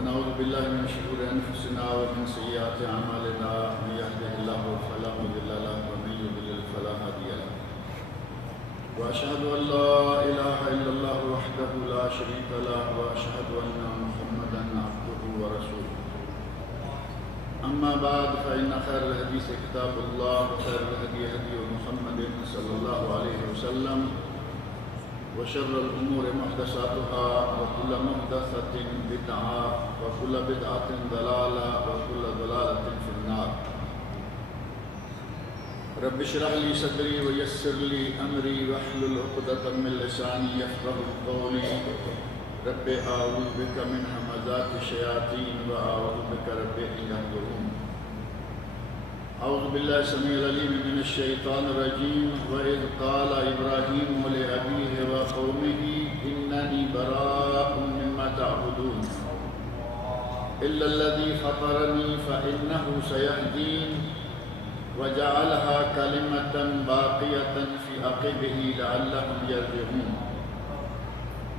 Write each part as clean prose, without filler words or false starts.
ونعوذ بالله من شرور أنفسنا ومن سيئات أعمالنا من يهده الله فلا مضل له ومن يضلل فلا هادي له وأشهد أن لا إله إلا الله وحده لا شريك له وأشهد أن محمدا عبده ورسوله أما بعد فإن خير الحديث كتاب الله وخير الهدي هدي محمد صلى الله عليه وسلم وشر الأمور محدثاتها وكل محدثة بدعة وكل بدعة ضلالة وكل ضلالة في النار. رب اشرح لي صدري ويسر لي أمري واحلل عقدة من لساني يفقهوا قولي. رب أعوذ بك من همزات الشياطين وأعوذ بك رب أن يحضرون. أعوذ بالله السميع العليم من الشيطان الرجيم. وإذ قال إبراهيم لأبيه وقومه إنني براء مما تعبدون إلا الذي فطرني فإنه سيهدين وجعلها كلمة باقية في عقبه لعلهم يرجعون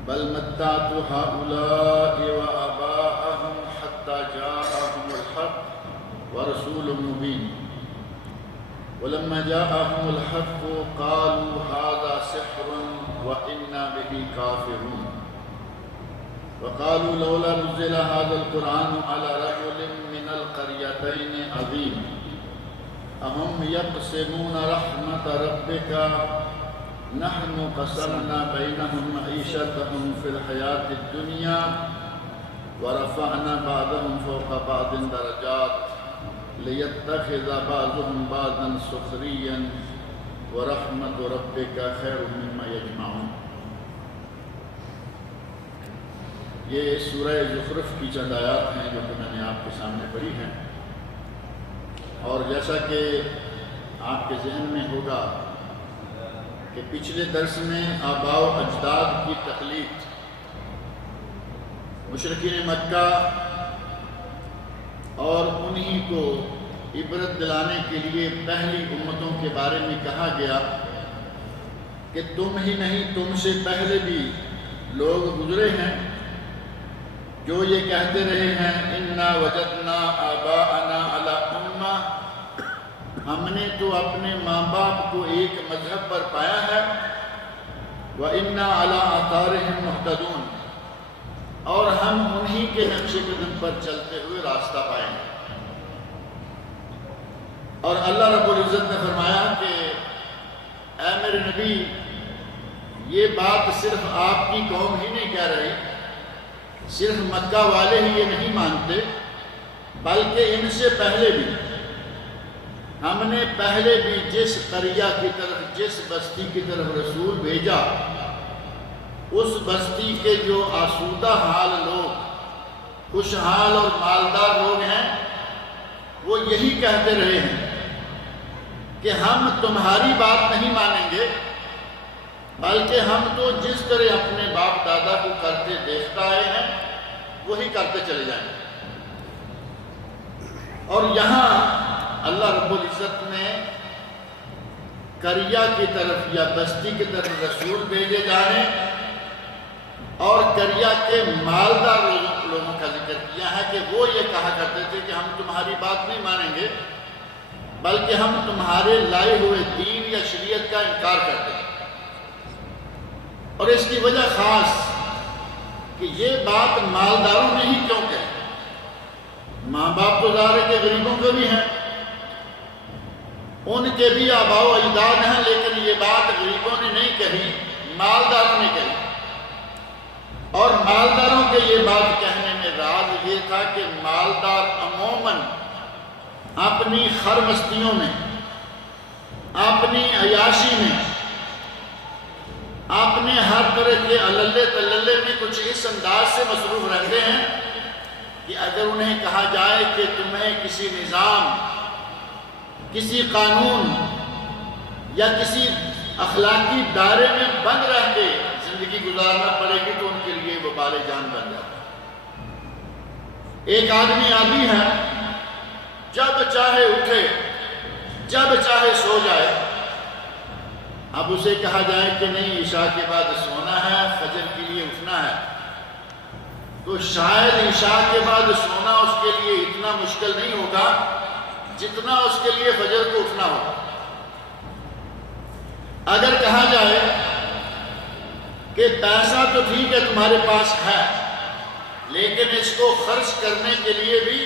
بل متعت هؤلاء وآباءهم حتى جاءهم الحق ورسول مبين ولما جاءهم الحق قالوا هذا سحر وإنا به كافرون وقالوا لولا نزل هذا القرآن على رجل من القريتين عظيم أهم يقسمون رحمة ربك نحن قسمنا بينهم معيشتهم في الحياة الدنيا ورفعنا بعضهم فوق بعض درجات ليتخذ بعضهم بعضا سخريا ورحمة ربك خير مما يجمعون. یہ سورہ زخرف کی چند آیات ہیں جو کہ میں نے آپ کے سامنے پڑھی ہیں، اور جیسا کہ آپ کے ذہن میں ہوگا کہ پچھلے درس میں آباء و اجداد کی تقلید، مشرکین مکہ اور انہی کو عبرت دلانے کے لیے پہلی امتوں کے بارے میں کہا گیا کہ تم ہی نہیں، تم سے پہلے بھی لوگ گزرے ہیں جو یہ کہتے رہے ہیں انا وجدنا آباءنا علی امہ، ہم نے تو اپنے ماں باپ کو ایک مذہب پر پایا ہے، وَإِنَّا عَلَىٰ آثَارِهِمْ مُهْتَدُونَ، اور ہم انہی کے نقش قدم پر چلتے ہوئے راستہ پائیں گے. اور اللہ رب العزت نے فرمایا کہ اے میرے نبی، یہ بات صرف آپ کی قوم ہی نہیں کہہ رہی، صرف مکہ والے ہی یہ نہیں مانتے، بلکہ ان سے پہلے بھی ہم نے پہلے بھی جس قریہ کی طرف، جس بستی کی طرف رسول بھیجا، اس بستی کے جو آسودہ حال لوگ، خوشحال اور مالدار لوگ ہیں، وہ یہی کہتے رہے ہیں کہ ہم تمہاری بات نہیں مانیں گے، بلکہ ہم تو جس طرح اپنے باپ دادا کو کرتے دیکھتا آئے ہیں وہی کرتے چلے جائیں گے. اور یہاں اللہ رب العزت نے قریہ کی طرف یا بستی کی طرف رسول بھیجے جانے اور قریہ کے مالدار لوگوں کا ذکر کیا ہے کہ وہ یہ کہا کرتے تھے کہ ہم تمہاری بات نہیں مانیں گے، بلکہ ہم تمہارے لائے ہوئے دین یا شریعت کا انکار کرتے ہیں. اور اس کی وجہ خاص کہ یہ بات مالداروں نے ہی کیوں کہی؟ ماں باپ تو ظاہر ہے کہ غریبوں کے بھی ہیں، ان کے بھی آباء و اجداد ہیں، لیکن یہ بات غریبوں نے نہیں کہی، مالداروں نے کہی. اور مالداروں کے یہ بات کہنے میں راز یہ تھا کہ مالدار عموماً اپنی خرمستیوں میں، اپنی عیاشی میں، اپنے ہر طرح کے عللے تللے میں کچھ اس انداز سے مصروف رہتے ہیں کہ اگر انہیں کہا جائے کہ تمہیں کسی نظام، کسی قانون یا کسی اخلاقی دائرے میں بند رہ کے زندگی گزارنا پڑے گی تو ان کے لیے وہ وبال جان بن جاتا ہے. ایک آدمی عادی ہے، جب چاہے اٹھے، جب چاہے سو جائے. اب اسے کہا جائے کہ نہیں عشاء کے بعد سونا ہے، فجر کے لیے اٹھنا ہے، تو شاید عشاء کے بعد سونا اس کے لیے اتنا مشکل نہیں ہوگا جتنا اس کے لیے فجر کو اٹھنا ہوگا۔ اگر کہا جائے کہ پیسہ تو ٹھیک ہے تمہارے پاس ہے، لیکن اس کو خرچ کرنے کے لیے بھی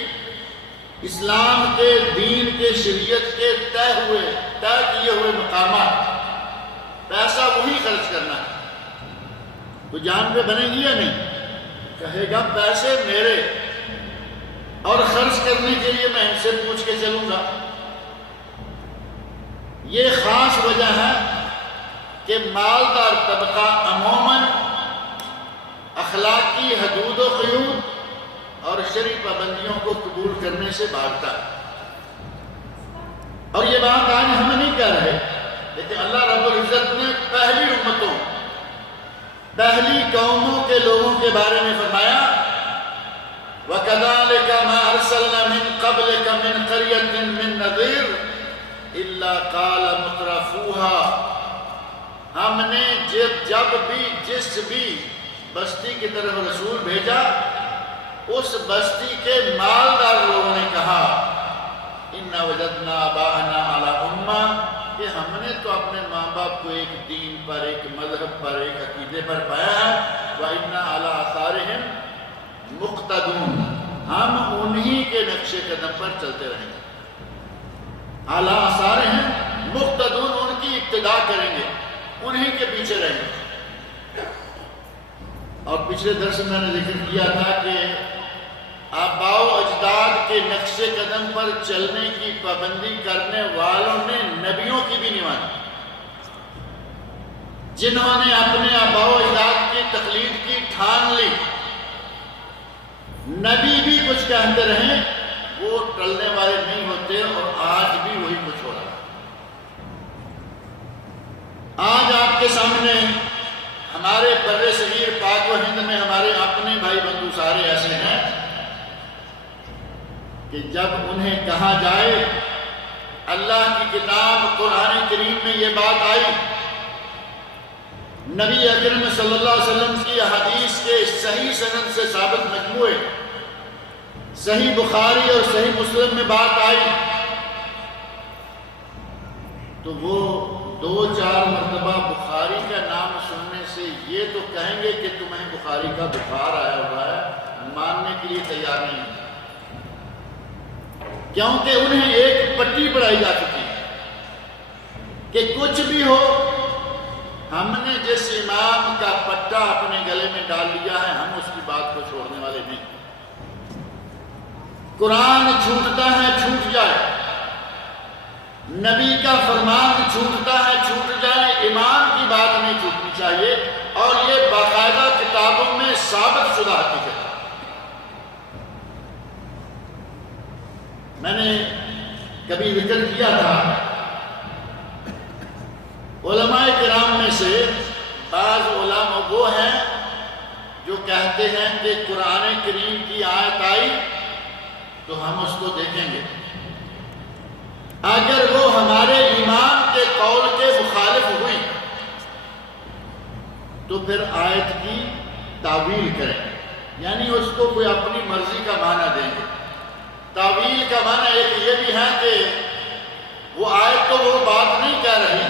اسلام کے دین کے شریعت کے طے کیے ہوئے مقامات، پیسہ وہی خرچ کرنا ہے، تو جان پہ بنے گی یا نہیں؟ کہے گا پیسے میرے، اور خرچ کرنے کے لیے میں ان سے پوچھ کے چلوں گا۔ یہ خاص وجہ ہے کہ مالدار طبقہ عموماً اخلاقی حدود و قیود اور شرعی پابندیوں کو قبول کرنے سے بھاگتا ہے۔ اور یہ بات آج ہم نہیں کہہ رہے، لیکن اللہ رب العزت نے پہلی امتوں، پہلی قوموں کے لوگوں کے بارے میں فرمایا وَكَذَلِكَ مَا أَرْسَلْنَا مِن قَبْلِكَ مِن قَرْيَةٍ مِّن نَذِيرٍ إِلَّا قَالَ مُتْرَفُوهَا، ہم نے جب بھی جس بھی بستی کی طرف رسول بھیجا، اس بستی کے مالدار لوگوں نے کہا اِنَّا وَجَدْنَا آبَاءَنَا عَلَىٰ أُمَّةٍ، کہ ہم نے تو اپنے ماں باپ کو ایک دین پر، ایک مذہب پر، ایک عقیدے پر پایا ہے، وَإِنَّا عَلَىٰ آثَارِهِمْ مُقْتَدُونَ، ہم انہی کے نقش قدم پر چلتے رہیں گے۔ عَلَىٰ آثَارِهِمْ مُقْتَدُونَ، ان کی اقتداء کریں گے، انہی کے پیچھے رہیں گے۔ اور پچھلے درس میں نے ذکر کیا تھا کہ آباء و اجداد کے نقش قدم پر چلنے کی پابندی کرنے والوں نے نبیوں کی بھی نہیں مانی۔ جنہوں نے اپنے آباء و اجداد کی تقلید کی ٹھان لی، نبی بھی کچھ کہتے رہیں، وہ ٹلنے والے نہیں ہوتے، اور آج بھی وہی کچھ ہو رہا ہے۔ آج آپ کے سامنے ہمارے بر صغیر پاک و ہند میں ہمارے اپنے بھائی بندو سارے ایسے ہیں کہ جب انہیں کہا جائے اللہ کی کتاب قرآن کریم میں یہ بات آئی، نبی اکرم صلی اللہ علیہ وسلم کی احادیث کے صحیح سند سے ثابت مجموعے صحیح بخاری اور صحیح مسلم میں بات آئی، تو وہ 2-4 مرتبہ بخاری کا نام سننے سے یہ تو کہیں گے کہ تمہیں بخاری کا بخار آیا ہوا ہے، ماننے کے لیے تیار نہیں ہے، کیونکہ انہیں ایک پٹی پڑھائی جا چکی ہے کہ کچھ بھی ہو، ہم نے جس امام کا پٹا اپنے گلے میں ڈال لیا ہے، ہم اس کی بات کو چھوڑنے والے نہیں۔ قرآن چھوٹتا ہے چھوٹ جائے، نبی کا فرمان چھوٹتا ہے چھوٹ جائے، امام کی بات نہیں چھوٹنی چاہیے، اور یہ باقاعدہ کتابوں میں ثابت شدہ حقیقت ہے۔ میں نے کبھی ذکر کیا تھا، علماء کرام میں سے بعض علماء وہ ہیں جو کہتے ہیں کہ قرآن کریم کی آیت آئی تو ہم اس کو دیکھیں گے، اگر وہ ہمارے امام کے قول کے مخالف ہوئی تو پھر آیت کی تعویل کریں، یعنی اس کو کوئی اپنی مرضی کا معنی دیں گے۔ تعویل کا معنی ایک یہ بھی ہے کہ وہ آیت تو وہ بات نہیں کہہ رہی،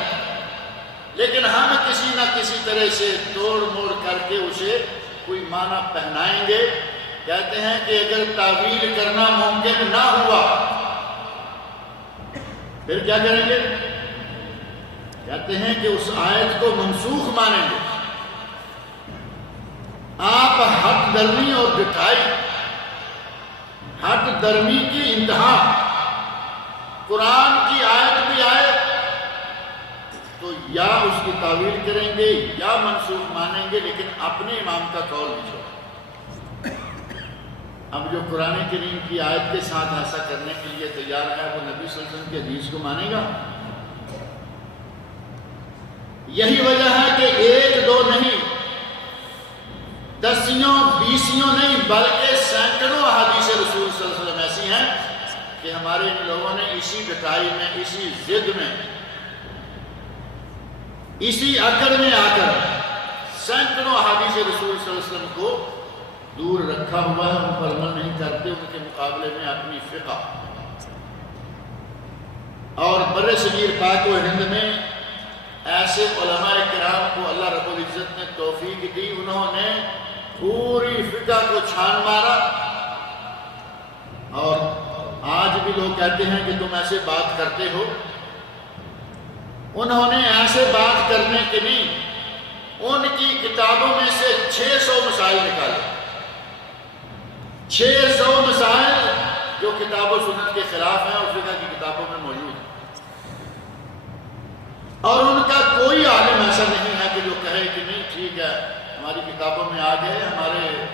لیکن ہم کسی نہ کسی طرح سے توڑ موڑ کر کے اسے کوئی معنی پہنائیں گے۔ کہتے ہیں کہ اگر تعویل کرنا ممکن نہ ہوا پھر کیا کریں گے؟ کہتے ہیں کہ اس آیت کو منسوخ مانیں گے۔ آپ حق درمی اور ڈٹھائی، حق درمی کی انتہا، قرآن کی آیت بھی آئے تو یا اس کی تعویل کریں گے یا منسوخ مانیں گے، لیکن اپنے امام کا قول نہیں چھوڑیں۔ اب جو قرآن کریم کی آیت کے ساتھ ایسا کرنے کے لیے تیار ہے، وہ نبی صلی اللہ علیہ وسلم کی حدیث کو مانے گا؟ یہی وجہ ہے کہ 1-2 نہیں، 10-20 نہیں، بلکہ سینکڑوں احادیث رسول صلی اللہ علیہ وسلم ایسی ہیں کہ ہمارے ان لوگوں نے اسی ڈٹائی میں، اسی ضد میں، اسی اکڑ میں آ کر سینکڑوں احادیث رسول صلی اللہ علیہ وسلم کو دور رکھا ہوا ہے، ان پر عمل نہیں کرتے، ان کے مقابلے میں اپنی فقہ اور بر صغیر پاک و ہند میں ایسے علماء کرام کو اللہ رب العزت نے توفیق دی، انہوں نے پوری فقہ کو چھان مارا. اور آج بھی لوگ کہتے ہیں کہ تم ایسے بات کرتے ہو. انہوں نے ایسے بات کرنے کے نہیں، ان کی کتابوں میں سے 600 مسائل نکالے. 600 مسائل جو کتاب و سنت کے خلاف ہیں، اس فقہ کی کتابوں میں موجود ہیں. اور ان کا کوئی عالم ایسا نہیں ہے کہ جو کہے کہ نہیں ٹھیک ہے ہماری کتابوں میں آ گئے، ہمارے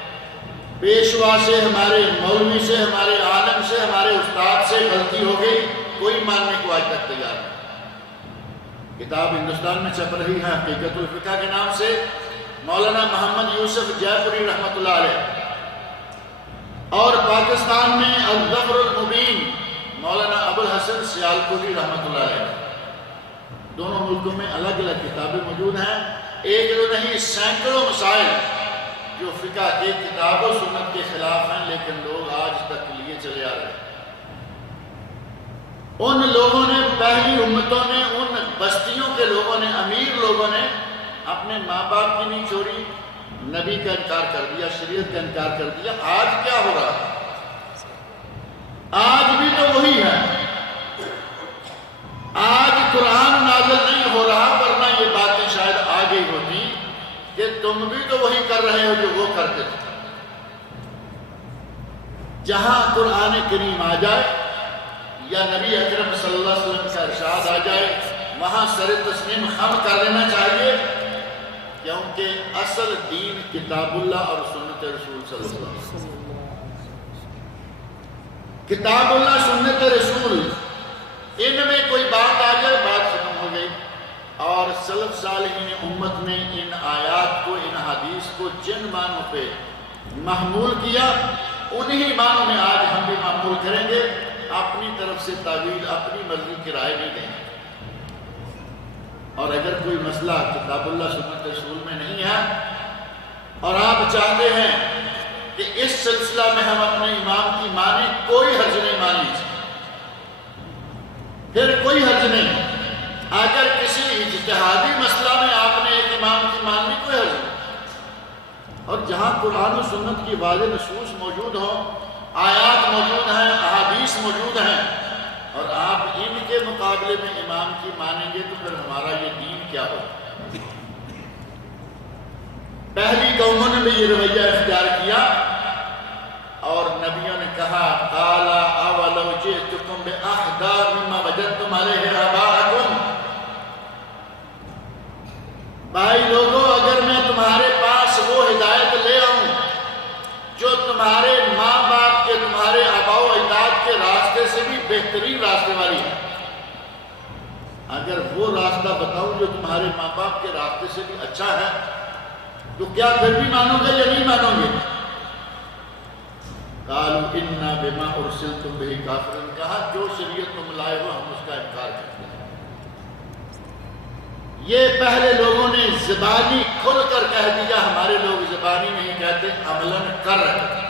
پیشوا سے، ہمارے مولوی سے، ہمارے عالم سے، ہمارے استاد سے غلطی ہو گئی، کوئی ماننے کو آج تک تیار نہیں. کتاب ہندوستان میں چھپ رہی ہے حقیقت الفقہ کے نام سے، مولانا محمد یوسف جے پوری رحمۃ اللہ علیہ، اور پاکستان میں الظفر المبین مولانا ابو الحسن سیالکوٹی رحمۃ اللہ علیہ. دونوں ملکوں میں الگ الگ کتابیں موجود ہیں. ایک جو نہیں، سینکڑوں مسائل جو فقہ کے کتاب و سنت کے خلاف ہیں، لیکن لوگ آج تک لیے چلے آ رہے ہیں. ان لوگوں نے، پہلی امتوں نے، ان بستیوں کے لوگوں نے، امیر لوگوں نے اپنے ماں باپ کی نہیں چھوڑی، نبی کا انکار کر دیا، شریعت کا انکار کر دیا. آج کیا ہو رہا ہے؟ آج بھی تو وہی ہے. آج قرآن نازل نہیں ہو رہا، ورنہ یہ باتیں شاید آ گئی ہوتی کہ تم بھی تو وہی کر رہے ہو جو وہ کرتے تھے. جہاں قرآن کریم آ جائے یا نبی اکرم صلی اللہ علیہ وسلم کا ارشاد آ جائے، وہاں سر تسلیم خم کر لینا چاہیے، کیونکہ اصل دین کتاب اللہ اور سنت رسول صلی اللہ علیہ وسلم. کتاب اللہ، سنت رسول، ان میں کوئی بات آ جائے، بات ختم ہو گئی. اور سلف صالحین امت نے ان آیات کو، ان حدیث کو جن معنوں پہ محمول کیا، انہی معنوں میں آج ہم بھی محمول کریں گے. اپنی طرف سے تعویل، اپنی مرضی کی رائے نہیں دیں گے. اور اگر کوئی مسئلہ کتاب اللہ سنت رسول میں نہیں ہے اور آپ چاہتے ہیں کہ اس سلسلہ میں ہم اپنے امام کی مانیں، کوئی حرج نہیں، مان لیجیے، پھر کوئی حرج نہیں. اگر کسی اجتہادی مسئلہ میں آپ نے ایک امام کی ماننی، کوئی حرج نہیں. اور جہاں قرآن و سنت کی واضح نصوص موجود ہوں، آیات موجود ہیں، احادیث موجود ہیں، اور آپ ان کے مقابلے میں امام کی مانیں گے، تو پھر ہمارا یہ دین کیا ہوگا؟ پہلی قوموں نے بھی یہ رویہ اختیار کیا، اور نبیوں نے کہا قَالَ أَوَلَوْ جِئْتُكُمْ بِأَحْدَىٰ مِمَّا وَجَدْتُمْ عَلَيْهِ آبَاءَكُمْ. بھائی لوگوں، اگر میں تمہارے پاس وہ ہدایت لے آؤں جو تمہارے ماں باپ کے، تمہارے آباء و اجداد کے راستے سے بھی بہترین راستے والی ہے، اگر وہ راستہ بتاؤں جو تمہارے ماں باپ کے راستے سے بھی اچھا ہے، تو کیا پھر بھی مانو گے یا نہیں مانو گے؟ قَالُوا إِنَّا بِمَا أُرْسِلْتُمْ بِهِ كَافِرُونَ. کہا جو شریعت تم لائے ہو ہم اس کا انکار کرتے ہیں. یہ پہلے لوگوں نے زبانی کھل کر کہہ دیا، ہمارے لوگ زبانی نہیں کہتے، عملاً کر رہے ہیں.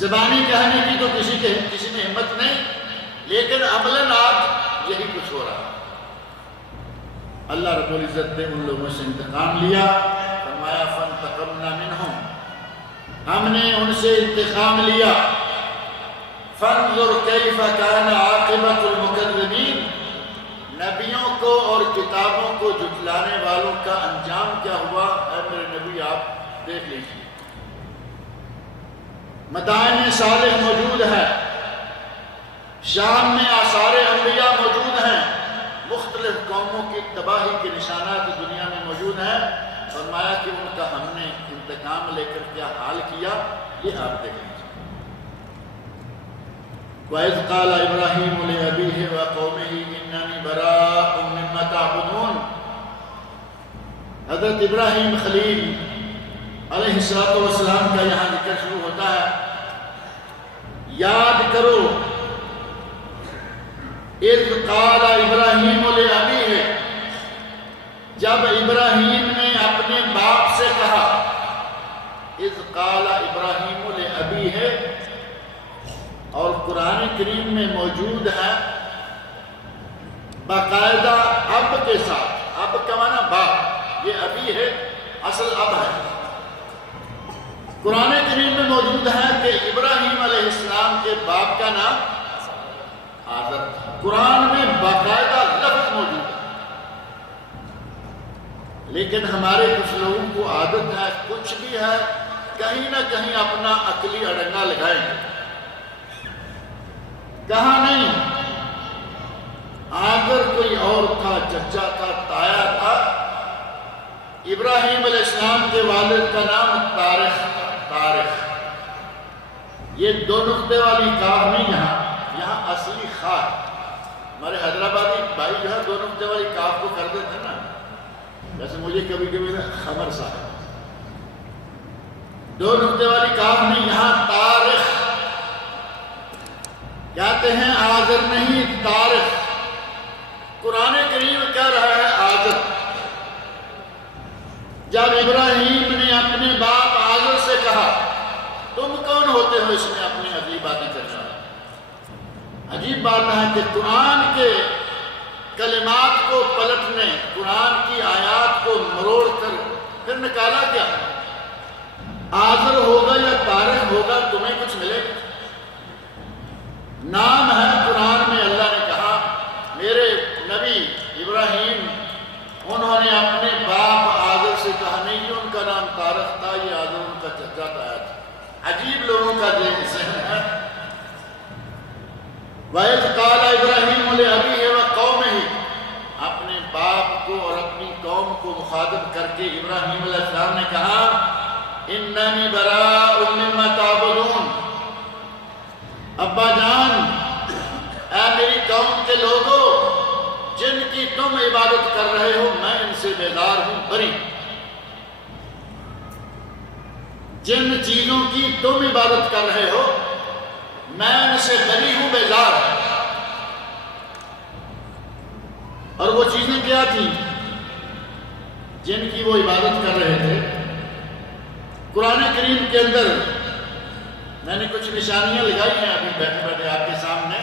زبانی کہنے کی تو کسی نے ہمت نہیں، لیکن عملاً آج یہی کچھ ہو رہا ہے. اللہ رب العزت نے ان لوگوں سے انتقام لیا، فرمایا فَانْتَقَمْنَا مِنْهُمْ، ہم نے ان سے انتقام لیا. فَانْظُرْ كَيْفَ كَانَ عَاقِبَةُ الْمُكَذِّبِينَ، نبیوں کو اور کتابوں کو جھٹلانے والوں کا انجام کیا ہوا، اے میرے نبی آپ دیکھ لیجیے. مدائن صالح موجود ہے، شام میں آثار انبیاء موجود ہیں، مختلف قوموں کی تباہی کے نشانات دنیا میں موجود ہیں. فرمایا کہ ان کا ہم نے انتقام لے کر کیا حال کیا، یہ آپ دیکھ لیجیے. وَإِذْ قَالَ إِبْرَاهِيمُ لِأَبِيهِ وَقَوْمِهِ إِنَّنِي بَرَاءٌ مِّمَّا تَعْبُدُونَ. حضرت ابراہیم خلیل علیہ السلام کا یہاں ذکر شروع ہوتا ہے. یاد کرو اذ قال ابراہیم لأبیہ، جب ابراہیم نے اپنے باپ سے کہا. اذ قال ابراہیم لابی ہے، اور قرآن کریم میں موجود ہے باقاعدہ اب کے ساتھ، اب کا معنی باپ، یہ ابی ہے اصل اب ہے، قرآن کریم میں موجود ہے کہ ابراہیم علیہ السلام کے باپ کا نام آزر تھا، قرآن میں باقاعدہ لفظ موجود ہے، لیکن ہمارے کچھ لوگوں کو عادت ہے کچھ بھی ہے کہیں نہ کہیں اپنا عقلی اڑنگا لگائیں گے، کہا نہیں آزر کوئی اور تھا، چچا تھا، تایا تھا، ابراہیم علیہ السلام کے والد کا نام طارق تھا، طارق، یہ دو نقطے والی کاف نہیں، یہاں اصلی خا، ہمارے حیدرآبادی بھائی جو ہے دو نقطے والی کاف کو کر دیتے ہیں نا، جیسے مجھے کبھی کبھی خمر صاحب، دو نقطے والی کاف نہیں، یہاں طارق کہتے ہیں، آزر نہیں طارق، قرآن کریم کہہ رہا ہے آزر۔ جب ابراہیم نے اپنے باپ آزر سے کہا تم کون ہوتے ہو اس میں اپنی عجیب باتیں کرنا، عجیب بات ہے کہ قرآن کے کلمات کو پلٹنے، قرآن کی آیات کو مروڑ کر پھر نکالا کیا، آزر ہوگا یا طارق ہوگا تمہیں کچھ ملے گا، نام ہے قرآن میں، اللہ نے کہا میرے نبی ابراہیم انہوں نے اپنے باپ آزر سے کہا نہیں ان کا نام طارق تھا، یہ آزر ان کا چچا تایا تھا، عجیب لوگوں کا ذہن ہے۔ وَإِذْ قَالَ إِبْرَاهِيمُ لِأَبِيهِ وَقَوْمِهِ، اپنے باپ کو اور اپنی قوم کو مخاطب کر کے ابراہیم علیہ السلام نے کہا إِنَّنِي بَرَاءٌ مِّمَّا تَعْبُدُونَ، ابا جان اے میری قوم کے لوگوں، جن کی تم عبادت کر رہے ہو میں ان سے بیزار ہوں، بری، جن چیزوں کی تم عبادت کر رہے ہو میں ان سے بری ہوں، بیزار ہوں۔ اور وہ چیزیں کیا تھیں جن کی وہ عبادت کر رہے تھے؟ قرآن کریم کے اندر میں نے کچھ نشانیاں لگائی ہیں ابھی بیٹھے بیٹھے آپ کے سامنے،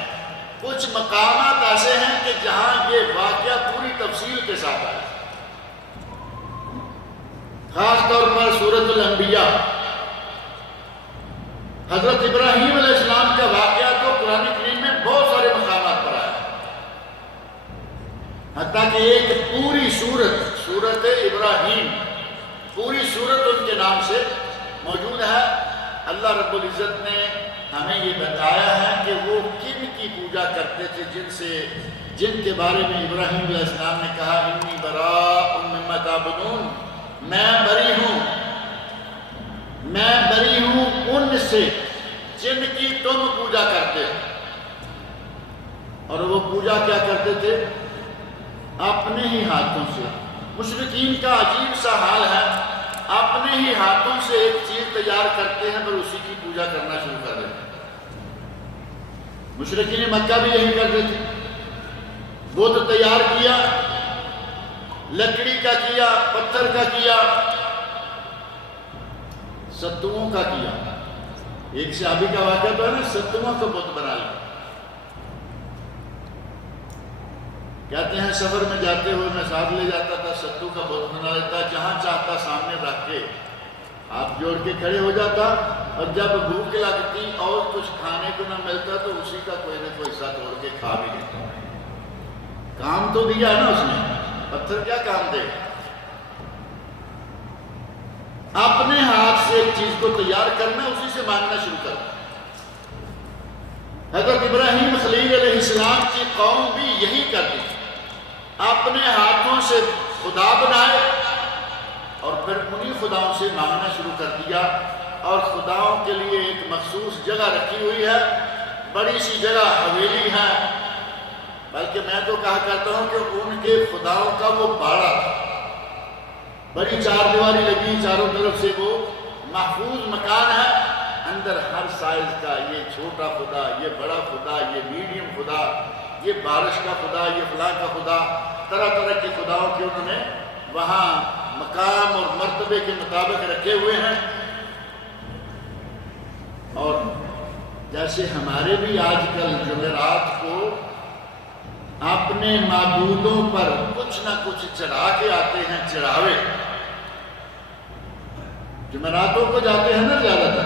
کچھ مقامات ایسے ہیں کہ جہاں یہ واقعہ پوری تفصیل کے ساتھ آیا، خاص طور پر سورۃ الانبیاء، حضرت ابراہیم علیہ السلام کا واقعہ تو قرآن کریم میں بہت سارے مقامات پر آیا، حتیٰ کہ ایک پوری سورۃ ابراہیم، پوری سورت ان کے نام سے موجود ہے۔ اللہ رب العزت نے ہمیں یہ بتایا ہے کہ وہ کن کی پوجا کرتے تھے، جن کے بارے میں ابراہیم علیہ السلام نے کہا انی براء مما تعبدون، میں بری ہوں ان سے جن کی تم پوجا کرتے ہو۔ اور وہ پوجا کیا کرتے تھے؟ اپنے ہی ہاتھوں سے۔ مشرکین کا عجیب سا حال ہے، اپنے ہی ہاتھوں سے ایک چیز تیار کرتے ہیں پر اسی کی پوجا کرنا شروع کر دیتے ہیں۔ مشرکین مکہ بھی یہی کرتے تھے، بت تیار کیا، لکڑی کا کیا، پتھر کا کیا، ستوؤں کا کیا۔ ایک صحابی کا واقعہ تو ہے نا، ستوؤں کا بت بنا لیا۔ کہتے ہیں سفر میں جاتے ہوئے میں ساتھ لے جاتا تھا، ستو کا بت بنا لیتا، جہاں چاہتا سامنے رکھ کے ہاتھ جوڑ کے کھڑے ہو جاتا، اور جب بھوک لگتی اور کچھ کھانے کو نہ ملتا تو اسی کا کوئی نہ کوئی حصہ توڑ کے کھا بھی لیتا۔ کام تو دیا نا اس نے، پتھر کیا کام دے گا؟ اپنے ہاتھ سے ایک چیز کو تیار کرنا، اسی سے مانگنا شروع کرنا۔ حضرت ابراہیم خلیل علیہ السلام کی قوم بھی یہی کرتی، اپنے ہاتھوں سے خدا بنائے اور پھر انہی خداؤں سے مانگنا شروع کر دیا، اور خداؤں کے لیے ایک مخصوص جگہ رکھی ہوئی ہے، بڑی سی جگہ حویلی ہے، بلکہ میں تو کہا کرتا ہوں کہ ان کے خداؤں کا وہ باڑہ تھا، بڑی چار دیواری لگی چاروں طرف سے، وہ محفوظ مکان ہے، اندر ہر سائز کا، یہ چھوٹا خدا، یہ بڑا خدا، یہ میڈیم خدا، یہ بارش کا خدا، یہ فلاں کا خدا، طرح طرح کے خداؤں کے انہوں نے وہاں مقام اور مرتبے کے مطابق رکھے ہوئے ہیں۔ اور جیسے ہمارے بھی آج کل جمعرات کو اپنے معبودوں پر کچھ نہ کچھ چڑھا کے آتے ہیں چڑھاوے، جمعراتوں کو جاتے ہیں نا زیادہ تر،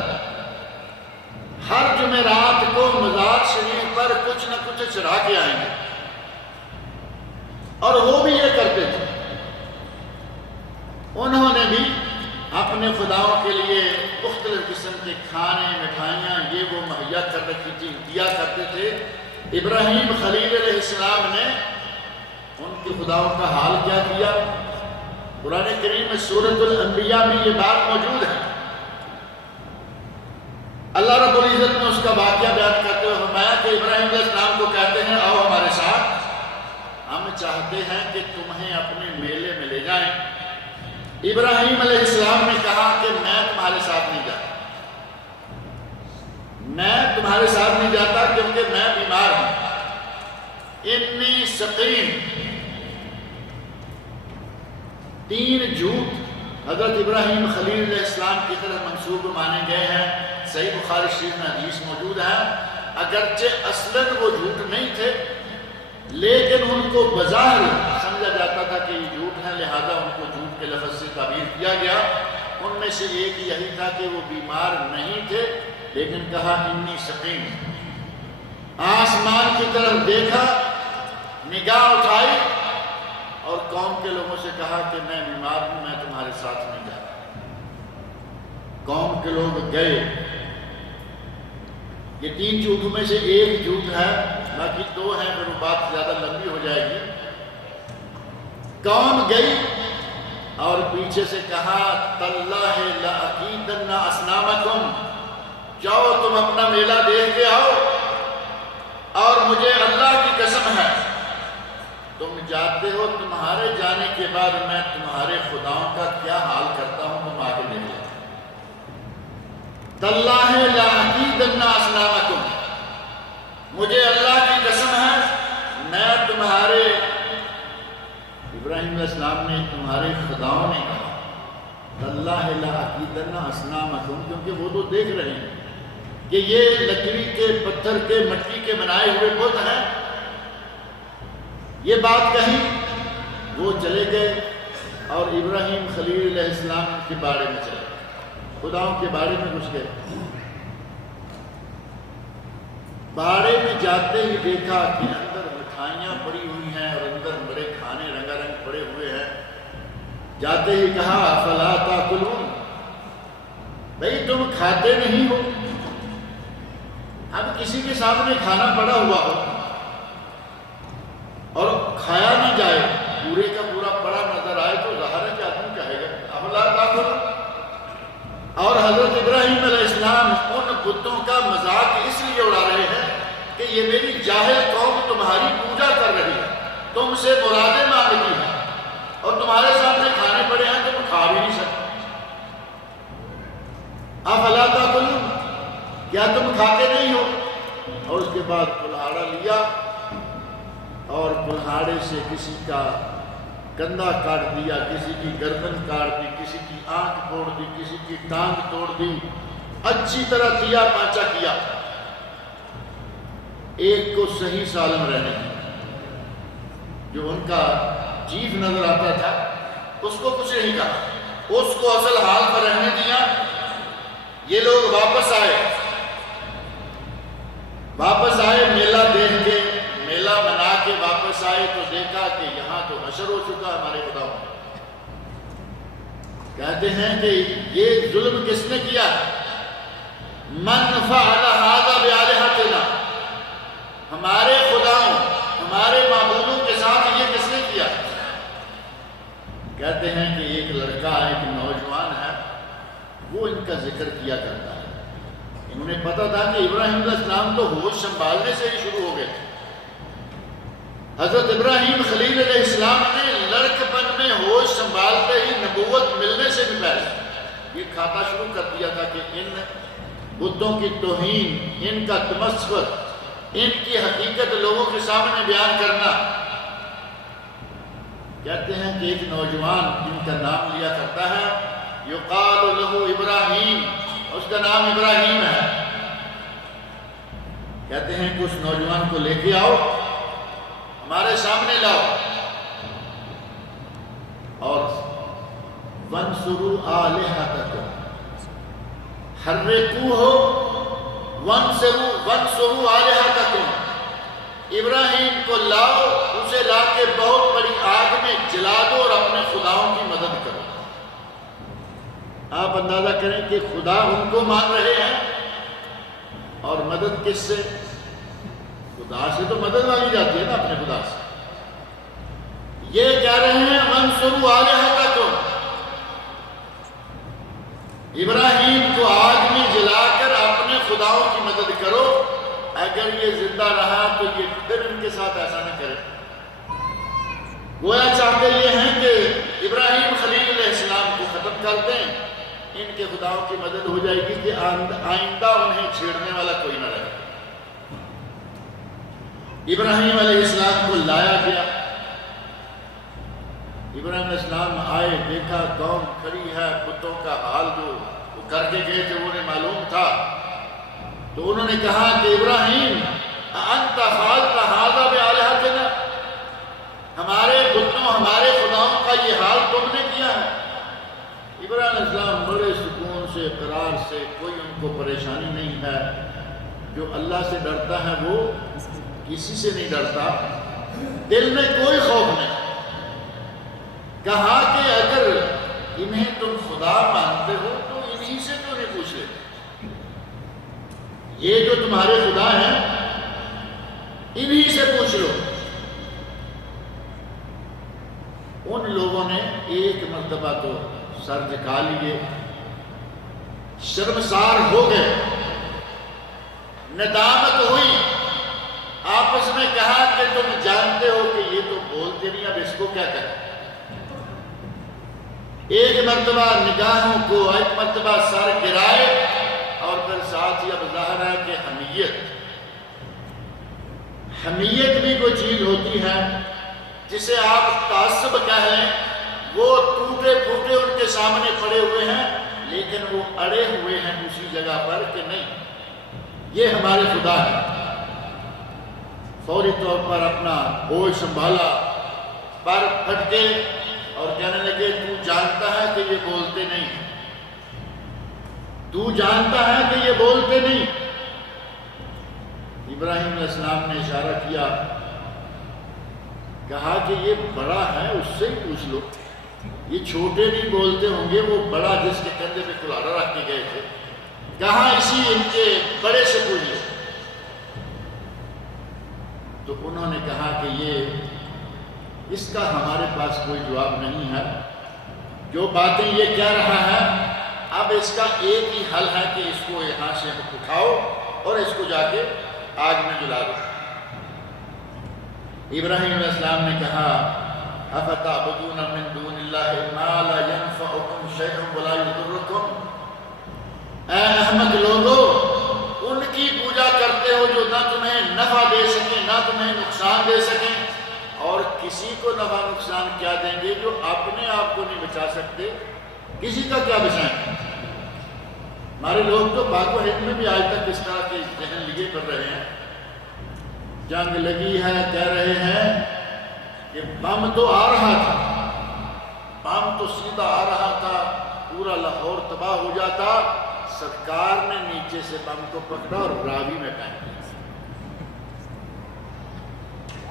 ہر جمعرات کو مزار شریف پر کچھ نہ کچھ چڑھا کے آئیں گے، اور وہ بھی یہ کرتے تھے۔ انہوں نے بھی اپنے خداؤں کے لیے مختلف قسم کے کھانے مٹھائیاں یہ وہ مہیا کر رکھی تھی، دیا کرتے تھے۔ ابراہیم خلیل علیہ السلام نے ان کے خداؤں کا حال کیا کیا؟ قرآن کریم میں سورۃ الانبیاء میں یہ بات موجود ہے۔ اللہ رب العزت نے اس کا واقعہ بیان کرتے ہوئے فرمایا کہ ابراہیم علیہ السلام کو کہتے ہیں آؤ ہمارے ساتھ، ہم چاہتے ہیں کہ تمہیں اپنے میلے میں لے جائیں۔ ابراہیم علیہ السلام نے کہا کہ میں تمہارے ساتھ نہیں جاتا، میں تمہارے ساتھ نہیں جاتا کیونکہ میں بیمار ہوں، انی سقیم۔ 3 جھوٹ حضرت ابراہیم خلیل علیہ السلام کی طرف منسوب مانے گئے ہیں۔ صحیح بخاری شریف میں حدیث موجود ہے، اگرچہ اصلاً وہ جھوٹ نہیں تھے لیکن ان کو بظاہر سمجھا جاتا تھا کہ یہ جھوٹ ہیں، لہذا ان کو جھوٹ کے لفظ سے تعبیر کیا گیا۔ ان میں سے ایک یہی تھا کہ وہ بیمار نہیں تھے لیکن کہا انی سقیم۔ آسمان کی طرف دیکھا، نگاہ اٹھائی اور قوم کے لوگوں سے کہا کہ میں بیمار ہوں، میں تمہارے ساتھ نہیں جاتا۔ قوم کے لوگ گئے۔ یہ 3 جھوٹوں میں سے ایک جھوٹ ہے، باقی 2 ہیں، پھر وہ بات زیادہ لمبی ہو جائے گی۔ قوم گئی اور پیچھے سے کہا تاللہ لأکیدن اصنامکم، جاؤ تم اپنا میلہ دیکھ کے آؤ، اور مجھے اللہ کی قسم ہے تم جاتے ہو، تمہارے جانے کے بعد میں تمہارے خداؤں کا کیا حال کرتا ہوں تم آگے دیکھ لیں۔ تاللہ لأکیدن اصنامکم، مجھے اللہ کی قسم ہے میں تمہارے، ابراہیم علیہ السلام نے تمہارے خداؤں نے کہا تاللہ لأکیدن اصنامکم، کیونکہ وہ تو دیکھ رہے ہیں کہ یہ لکڑی کے، پتھر کے، مٹی کے بنائے ہوئے بت ہیں۔ یہ بات کہی، وہ چلے گئے اور ابراہیم خلیل علیہ السلام کے بارے میں چلے گئے، خداؤں کے بارے میں گھس گئے۔ باڑے میں جاتے ہی دیکھا کہ اندر مٹھائیاں پڑی ہوئی ہیں اور اندر بڑے کھانے رنگا رنگ پڑے ہوئے ہیں۔ جاتے ہی کہا افلا تاکلون، بھئی تم کھاتے نہیں ہو؟ اب کسی کے سامنے کھانا پڑا ہوا ہو اور کھایا نہ جائے، پورے کا پورا پڑا نظر آئے تو ظاہر ہے کہ آدمی کہے گا افلا تاکلون۔ اور حضرت ابراہیم علیہ السلام ان بتوں کا مذاق اس لیے اڑا رہے ہیں کہ یہ میری جاہل قوم تمہاری پوجا کر رہی ہے، تم سے مرادیں مانگتی ہے، اور تمہارے سامنے کھانے پڑے ہیں تم کھا بھی نہیں سکتے۔ افلا تاکلون، کیا تم کھاتے نہیں ہو؟ اور اس کے بعد کلہاڑا لیا اور کلہاڑے سے کسی کا کندھا کاٹ دیا، کسی کی گردن کاٹ دی، کسی کی آنکھ توڑ دی، کسی کی ٹانگ توڑ دی، اچھی طرح کیا پانچا کیا، ایک کو صحیح سالم رہنے دیا۔ جو ان کا چیف نظر آتا تھا اس کو کچھ نہیں کہا، اس کو اصل حال پر رہنے دیا۔ یہ لوگ واپس آئے میلہ دیکھ کے، میلہ منا کے واپس آئے تو دیکھا کہ یہاں تو حشر ہو چکا ہمارے خداؤں۔ کہتے ہیں کہ یہ ظلم کس نے کیا؟ من فعل ھذا بآلہتنا، ہمارے خداؤں، ہمارے معبودوں کے ساتھ یہ کس نے کیا؟ کہتے ہیں کہ ایک لڑکا، ایک نوجوان ہے، وہ ان کا ذکر کیا کرتا ہے۔ انہیں پتا تھا کہ ابراہیم علیہ السلام تو ہوش سنبھالنے سے ہی شروع ہو گئے تھے۔ حضرت ابراہیم خلیل علیہ السلام نے لڑکپن میں ہوش سنبھالتے ہی نبوت ملنے سے بھی پہلے یہ کھاتا شروع کر دیا تھا کہ ان بتوں کی توہین، ان کا تمسخر، ان کی حقیقت لوگوں کے سامنے بیان کرنا۔ کہتے ہیں کہ ایک نوجوان جن کا نام لیا کرتا ہے، یقال لہ ابراہیم، اس کا نام ابراہیم ہے، کہتے ہیں کہ اس نوجوان کو لے کے آؤ، ہمارے سامنے لاؤ، اور وَانْصُرُوا آلِهَتَكُمْ، حَرِّقُوهُ وَانْصُرُوا آلِهَتَكُمْ، ابراہیم کو لاؤ، اسے لا کے بہت بڑی آگ میں جلا دو اور اپنے خداؤں کی مدد کرو۔ آپ اندازہ کریں کہ خدا ان کو مان رہے ہیں، اور مدد کس سے؟ خدا سے تو مدد مانگی جاتی ہے نا، اپنے خدا سے۔ یہ کہہ رہے ہیں وَانْصُرُوا آلِهَتَكُمْ، ابراہیم کو آگ میں جلا کر اپنے خداؤں کی مدد کرو، اگر یہ زندہ رہا تو یہ پھر ان کے ساتھ ایسا نہ کرے۔ گویا چاہتے یہ ہیں کہ ابراہیم خلیل علیہ السلام کو ختم کر دیں، ان کے خداؤں کی مدد ہو جائے گی کہ آئندہ انہیں چھیڑنے والا کوئی نہ رہے۔ ابراہیم علیہ السلام کو لایا گیا، ابراہیم علیہ السلام آئے، دیکھا قوم کھڑی ہے، بتوں کا حال جو وہ کر کے گئے تھے انہیں معلوم تھا، تو انہوں نے کہا کہ ابراہیم انت فعلت ھذا بآلہتنا، ہمارے بتوں ہمارے خداؤں کا یہ حال تم نے کیا ہے۔ ابراہیم علیہ السلام بڑے سکون سے، قرار سے، کوئی ان کو پریشانی نہیں ہے، جو اللہ سے ڈرتا ہے وہ کسی سے نہیں ڈرتا، دل میں کوئی خوف نہیں۔ کہا کہ اگر انہیں تم خدا مانتے ہو تو انہی سے کیوں نہیں پوچھ لیتے؟ یہ جو تمہارے خدا ہیں انہی سے پوچھ لو۔ ان لوگوں نے ایک مرتبہ تو سر جھکا لیے، شرمسار ہو گئے، ندامت ہوئی، آپس میں کہا کہ تم جانتے ہو کہ یہ تو بولتے نہیں، اب اس کو کیا کریں۔ ایک مرتبہ نگاہوں کو، ایک مرتبہ سر گرائے، اور پھر ساتھ ہی اب ظاہر ہے کہ حمیت بھی کوئی چیز ہوتی ہے جسے آپ تعصب کہہ لیں، وہ ٹوٹے پھوٹے ان کے سامنے پڑے ہوئے ہیں، لیکن وہ اڑے ہوئے ہیں اسی جگہ پر کہ نہیں یہ ہمارے خدا ہے۔ فوری طور پر اپنا ہوش سنبھالا، پر پھٹ کے اور کہنے لگے تو جانتا ہے کہ یہ بولتے نہیں، تو جانتا ہے کہ یہ بولتے نہیں۔ ابراہیم علیہ السلام نے اشارہ کیا، کہا کہ یہ بڑا ہے اس سے ہی پوچھ لو، یہ چھوٹے نہیں بولتے ہوں گے، وہ بڑا جس کے کندھے پہ کلہاڑا رکھ کے گئے تھے، کہا اسی ان کے بڑے سے پوچھ لو۔ تو انہوں نے کہا کہ یہ اس کا ہمارے پاس کوئی جواب نہیں ہے، جو باتیں یہ کہہ رہا ہے اب اس کا ایک ہی حل ہے کہ اس کو یہاں سے اٹھاؤ اور اس کو جا کے آگ میں جلا دو۔ ابراہیم علیہ السلام نے کہا افتعبدون من دون اللہ ما لا ينفعکم شیئا ولا یضرکم، اے احمق لوگو ان کی پوجا کرتے ہو جو نہ تمہیں نفع دے سکیں نہ تمہیں نقصان دے سکیں، اور کسی کو نفع نقصان کیا دیں گے جو اپنے آپ کو نہیں بچا سکتے، کسی کا کیا بچائیں۔ ہمارے لوگ تو پاک و ہند میں بھی آج تک اس طرح کے ذہن لیے کر رہے ہیں، جنگ لگی ہے، کہہ رہے ہیں کہ بم تو آ رہا تھا، بم تو سیدھا آ رہا تھا، پورا لاہور تباہ ہو جاتا، سرکار نے نیچے سے بم کو پکڑا اور راوی میں پہن دیا۔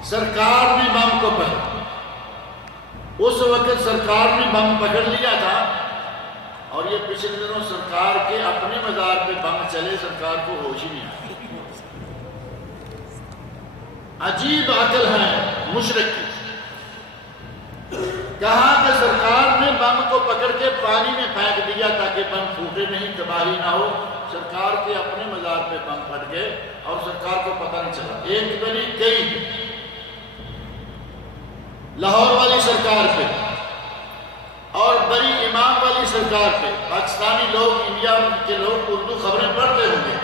سرکار نے بم کو پکڑا، اس وقت سرکار نے بم پکڑ لیا تھا، اور یہ پچھلے دنوں سرکار کے اپنے مزار پہ بم چلے، سرکار کو ہوش ہی نہیں آئی۔ عجیب عقل ہے مشرک کی۔ کہا کہ سرکار نے بم کو پکڑ کے پانی میں پھینک دیا تاکہ بم پھوٹے نہیں، تباہی نہ ہو، سرکار کے اپنے مزار پہ بم پھٹ گئے اور سرکار کو پتہ نہیں چلا۔ ایک بنی کئی لاہور والی سرکار پہ اور بڑی امام والی سرکار پہ، پاکستانی لوگ، انڈیا کے لوگ اردو خبریں پڑھتے ہوں گے،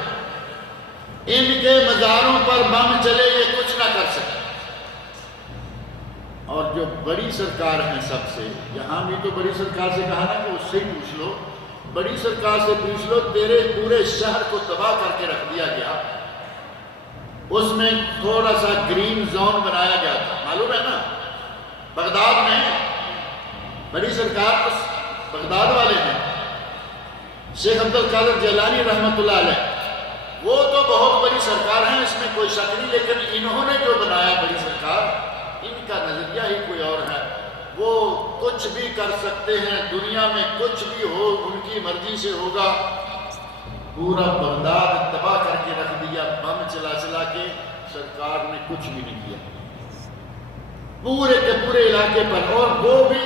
ان کے مزاروں پر بم چلے، یہ کچھ نہ کر سکے۔ اور جو بڑی سرکار ہیں سب سے، یہاں بھی تو بڑی سرکار سے کہا نا کہ اس سے ہی پوچھ لو، بڑی سرکار سے پوچھ لو، تیرے پورے شہر کو تباہ کر کے رکھ دیا گیا، اس میں تھوڑا سا گرین زون بنایا گیا تھا، معلوم ہے نا، بغداد میں بڑی سرکار بغداد والے ہیں، شیخ عبد القادر جیلانی رحمۃ اللہ علیہ، وہ تو بہت بڑی سرکار ہیں، اس میں کوئی شک نہیں، لیکن انہوں نے جو بنایا بڑی سرکار، ان کا نظریہ ہی کوئی اور ہے، وہ کچھ بھی کر سکتے ہیں، دنیا میں کچھ بھی ہو ان کی مرضی سے ہوگا۔ پورا بغداد تباہ کر کے رکھ دیا، بم چلا چلا کے، سرکار نے کچھ بھی نہیں کیا پورے کے پورے علاقے پر۔ اور وہ بھی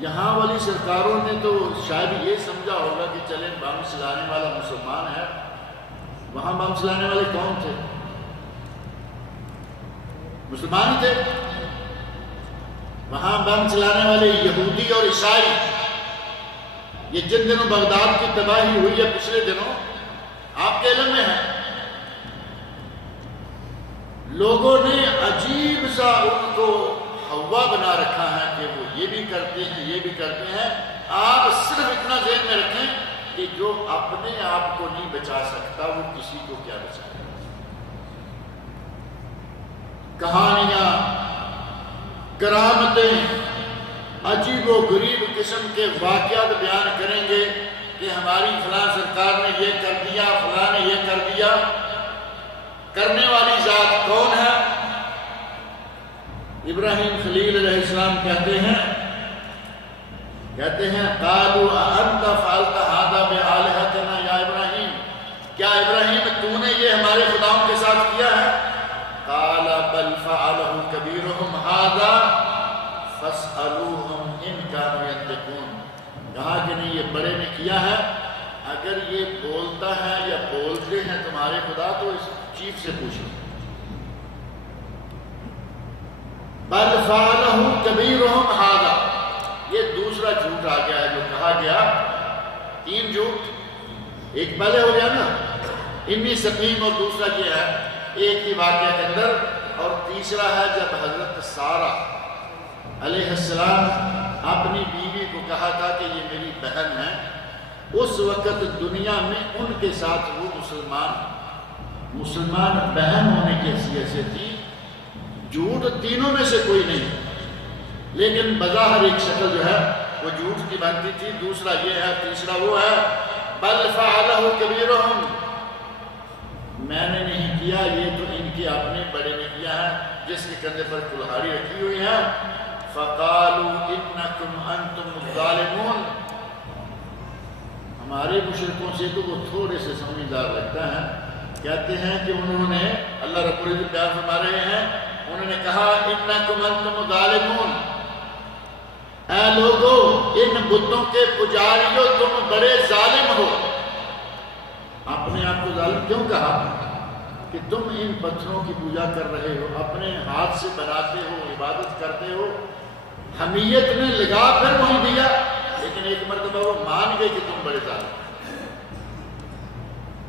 یہاں والی سرکاروں نے تو شاید یہ سمجھا ہوگا کہ چلیں بم چلانے والا مسلمان ہے، وہاں بم چلانے والے کون تھے؟ مسلمان تھے، وہاں بم چلانے والے یہودی اور عیسائی۔ یہ جن دنوں بغداد کی تباہی ہوئی ہے پچھلے دنوں، آپ کے علم میں ہے، لوگوں نے عجیب سا ان کو ہوا بنا رکھا ہے کہ وہ یہ بھی کرتے ہیں یہ بھی کرتے ہیں۔ آپ صرف اتنا ذہن میں رکھیں کہ جو اپنے آپ کو نہیں بچا سکتا وہ کسی کو کیا بچائے۔ کہانیاں، کرامتیں، عجیب و غریب قسم کے واقعات بیان کریں گے کہ ہماری فلاں سرکار نے یہ کر دیا، فلاں نے یہ کر دیا۔ کرنے والی ذات کون ہے؟ ابراہیم خلیل علیہ السلام کہتے ہیں قالوا انت فعلت هذا بآلهتنا یا ابراہیم، کیا ابراہیم تو نے یہ ہمارے خداؤں کے ساتھ کیا ہے؟ قال بل فعله كبيرهم هذا فاسألوهم ان كانوا ينطقون، کہا کہ نہیں یہ بڑے نے کیا ہے، اگر یہ بولتا ہے یا بولتے ہیں تمہارے خدا تو اس چیف سے پوچھو۔ بل فعلہ کبیرہم ھذا، یہ دوسرا جھوٹ آ گیا ہے جو کہا گیا، تین جھوٹ، ایک پہلے ہو گیا نا انی سقیم، اور دوسرا یہ ہے ایک ہی واقعہ کے اندر، اور تیسرا ہے جب حضرت سارہ علیہ السلام اپنی بیوی کو کہا تھا کہ یہ میری بہن ہے، اس وقت دنیا میں ان کے ساتھ وہ مسلمان بہن ہونے کی حیثیت سے تھی، جھوٹ تینوں میں سے کوئی نہیں، لیکن بظاہر ایک شکل جو ہے وہ جھوٹ کی بنتی تھی۔ دوسرا یہ ہے، تیسرا وہ ہے بل فعلہ کبیرہم، میں نے نہیں کیا، یہ تو ان کے اپنے بڑے نے کیا ہے، جس کے کندھے پر کلہاڑی رکھی ہوئی ہے۔ فقالوا انکم انتم الظالمون، ہمارے مشرکوں سے تو وہ تھوڑے سے سمجھدار لگتا ہے، کہتے ہیں کہ انہوں نے، اللہ رب العزت بیان فرما رہے ہیں، انہوں نے کہا انکم انتم ظالمون، اے لوگو ان بتوں کے پجاریوں تم بڑے ظالم ہو۔ اپنے آپ کو ظالم کیوں کہا؟ کہ تم ان پتھروں کی پوجا کر رہے ہو، اپنے ہاتھ سے بناتے ہو، عبادت کرتے ہو، حمیت نے لگا پھر وہیں دیا، لیکن ایک مرتبہ وہ مان گئے کہ تم بڑے ظالم۔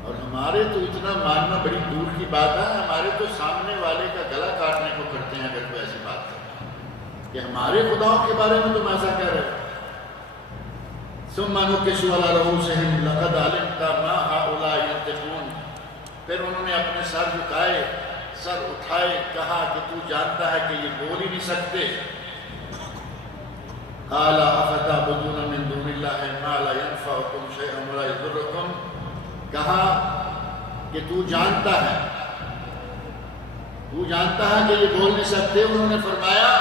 اور ہمارے تو اتنا ماننا بڑی دور کی بات ہے، ہمارے تو سامنے والے کا گلا کاٹنے کو کرتے ہیں اگر کوئی ایسی بات کرتے ہیں کہ ہمارے خداؤں کے بارے میں تم ایسا کہہ رہے ہو۔ ثم نكسوا على رؤوسهم لقد علمت ما هؤلاء ينطقون، پھر انہوں نے اپنے سر جھکائے، سر اٹھائے، کہا کہ تو جانتا ہے کہ یہ بول ہی نہیں سکتے۔ قال افتعبدون من دون الله ما لا ينفعكم شيئا ولا يضركم، کہا کہ تو جانتا ہے کہ یہ بول نہیں سکتے۔ انہوں نے فرمایا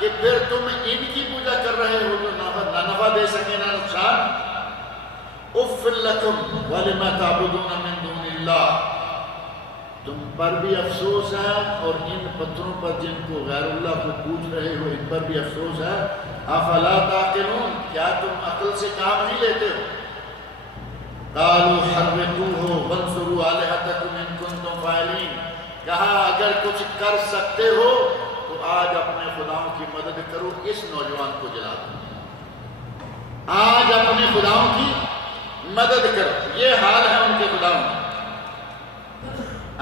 کہ پھر تم ان کی پوجا کر رہے ہو جو نہ نفع دے سکے نہ نقصان۔ اف لکم ولما تعبدون من دون اللہ، تم پر بھی افسوس ہے اور ان پتھروں پر جن کو غیر اللہ کو پوج رہے ہو ان پر بھی افسوس ہے۔ افلا تعقلون، کیا تم عقل سے کام نہیں لیتے ہو؟ قالوا حرقوه وانصروا آلهتكم ان كنتم فاعلین، کہا اگر کچھ کر سکتے ہو تو آج اپنے خداؤں کی مدد کرو، اس نوجوان کو جلا دو، آج اپنے خداؤں کی مدد کرو۔ یہ حال ہے ان کے خداؤں کا۔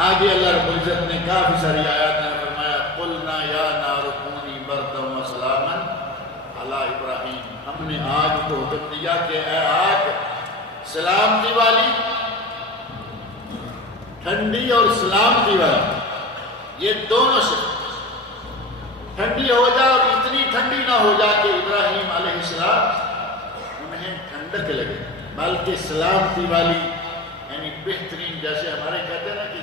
آگے اللہ رب العزت نے کافی ساری آیات میں فرمایا قلنا یا نار کونی بردا وسلاما علی ابراہیم، ہم نے آگ کو حکم دیا کہ اے آگ سلامتی والی، ٹھنڈی اور سلامتی والی، یہ دونوں صفت ٹھنڈی ہو جائے اور اتنی ٹھنڈی نہ ہو جائے کہ ابراہیم علیہ السلام انہیں ٹھنڈک لگے، بلکہ سلامتی والی یعنی بہترین، جیسے ہمارے کہتے ہیں نا کہ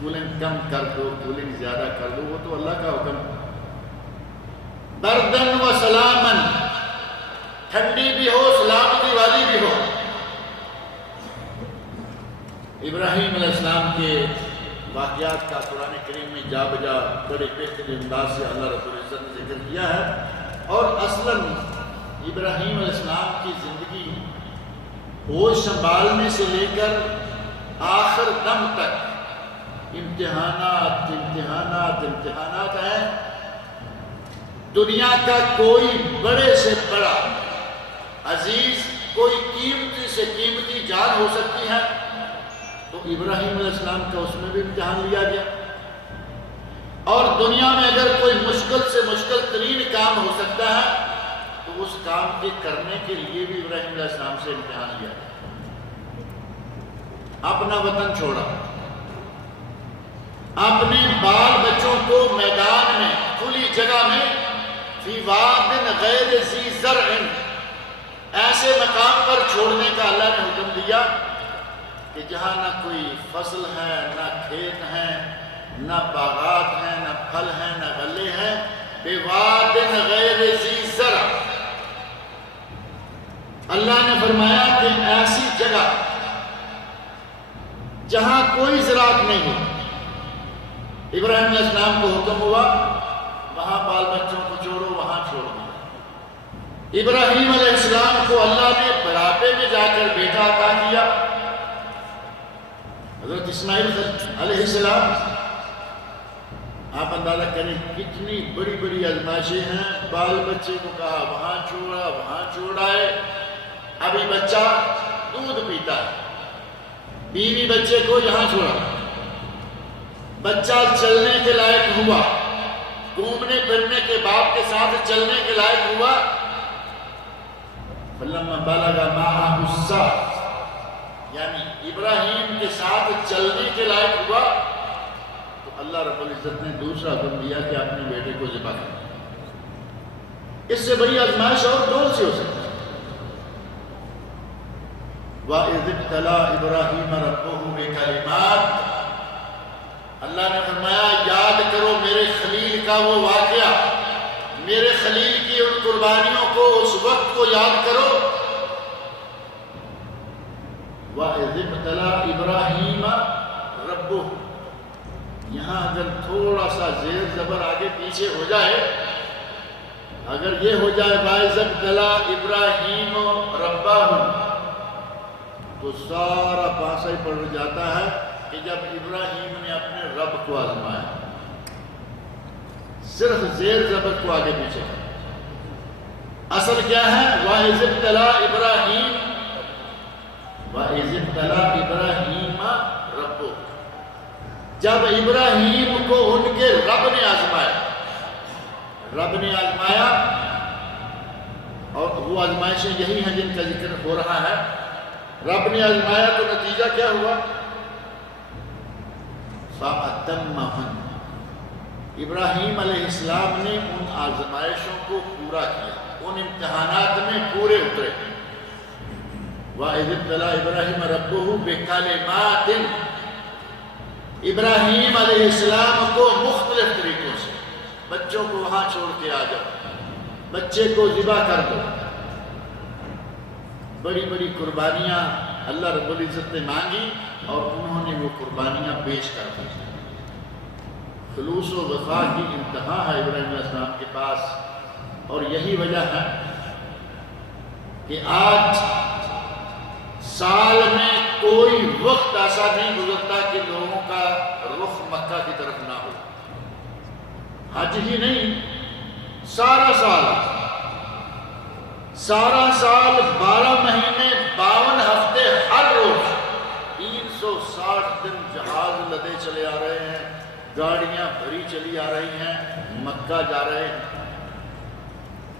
کولنگ کم کر دو، کولنگ زیادہ کر دو، وہ تو اللہ کا حکم ہے۔ بردن و سلامن، ٹھنڈی بھی ہو سلامتی والی بھی ہو۔ ابراہیم علیہ السلام کے واقعات کا قرآن کریم میں جا بجا بڑے بہترین انداز سے اللہ رب العزت نے ذکر کیا ہے، اور اصلاً ابراہیم علیہ السلام کی زندگی ہوش سنبھالنے سے لے کر آخر دم تک امتحانات امتحانات امتحانات ہیں۔ دنیا کا کوئی بڑے سے بڑا عزیز، کوئی قیمتی سے قیمتی جان ہو سکتی ہے، تو ابراہیم علیہ السلام کا اس میں بھی امتحان لیا گیا۔ اور دنیا میں اگر کوئی مشکل سے مشکل ترین کام ہو سکتا ہے تو اس کام کے کرنے کے لیے بھی ابراہیم علیہ السلام سے امتحان لیا گیا۔ اپنا وطن چھوڑا، اپنے بال بچوں کو میدان میں، کھلی جگہ میں، فی واد غیر ذی زرع، ایسے مقام پر چھوڑنے کا اللہ نے حکم دیا کہ جہاں نہ کوئی فصل ہے، نہ کھیت ہیں، نہ باغات ہیں، نہ پھل ہیں، نہ غلے ہیں، بے واد غیر ذی زرع۔ اللہ نے فرمایا کہ ایسی جگہ جہاں کوئی زراعت نہیں ہو، ابراہیم علیہ السلام کو حکم ہوا وہاں بال بچوں کو چھوڑو، وہاں چھوڑ دیا۔ ابراہیم علیہ السلام کو اللہ نے بڑھاپے میں جا کر بیٹا عطا کیا، حضرت اسماعیل علیہ السلام۔ آپ اندازہ کریں کتنی بڑی بڑی آزمائشیں ہیں، بال بچے کو کہا وہاں چھوڑا، وہاں چھوڑائے، ابھی بچہ دودھ پیتا ہے، بیوی بچے کو یہاں چھوڑا، بچہ چلنے کے لائق ہوا، گھومنے پھرنے کے باپ کے ساتھ چلنے کے لائق ہوا، فلما بلغ معه السعي، یعنی ابراہیم کے ساتھ چلنے کے لائق ہوا تو اللہ رب العزت نے دوسرا حکم دیا کہ اپنے بیٹے کو ذبح کرو۔ اس سے بڑی آزمائش اور کون سی ہو سکتی ہے؟ وَإِذِ ابْتَلَىٰ إِبْرَاهِيمَ رَبُّهُ بِكَلِمَاتٍ، اللہ نے فرمایا یاد کرو میرے خلیل کا وہ واقعہ، میرے خلیل کی ان قربانیوں کو، اس وقت کو یاد کرو۔ وَإِذِ ابْتَلَىٰ إِبْرَاهِيمَ رَبُّهُ، یہاں اگر تھوڑا سا زیر زبر آگے پیچھے ہو جائے، اگر یہ ہو جائے وَإِذِ ابْتَلَىٰ إِبْرَاهِيمُ رَبَّهُ، تو سارا پاسا ہی پڑ جاتا ہے کہ جب ابراہیم نے اپنے رب کو آزمایا، صرف زیر زبر کو آگے پیچھے کر۔ اصل کیا ہے؟ وَإِذِ ابْتَلَىٰ إِبْرَاهِيمَ، وَإِذِ ابْتَلَىٰ إِبْرَاهِيمَ رَبُّهُ، جب ابراہیم کو ان کے رب نے آزمایا، رب نے آزمایا، اور وہ آزمائشیں یہی ہیں جن کا ذکر ہو رہا ہے۔ رب نے آزمایا تو نتیجہ کیا ہوا؟ فَأَتَمَّهُ، ابراہیم علیہ السلام نے ان آزمائشوں کو پورا کیا، ان امتحانات میں پورے اترے۔ وَإِذِ ابْتَلَىٰ إِبْرَاهِيمَ رَبُّهُ بِكَلِمَاتٍ، ابراہیم علیہ السلام کو مختلف طریقوں سے، بچوں کو وہاں چھوڑ کے آ جاؤ، بچے کو ذبح کر دو، بڑی بڑی قربانیاں اللہ رب العزت نے مانگی اور انہوں نے وہ قربانیاں پیش کر دی۔ خلوص و وفا کی انتہا ہے ابراہیم علیہ السلام کے پاس، اور یہی وجہ ہے کہ آج سال میں کوئی وقت ایسا نہیں گزرتا کہ لوگوں کا رخ مکہ کی طرف نہ ہو۔ حج ہی نہیں، سارا سال 12 مہینے 52 ہفتے، ہر روز 360 دن جہاز لدے چلے آ رہے ہیں، گاڑیاں بھری چلی آ رہی ہیں، مکہ جا رہے ہیں،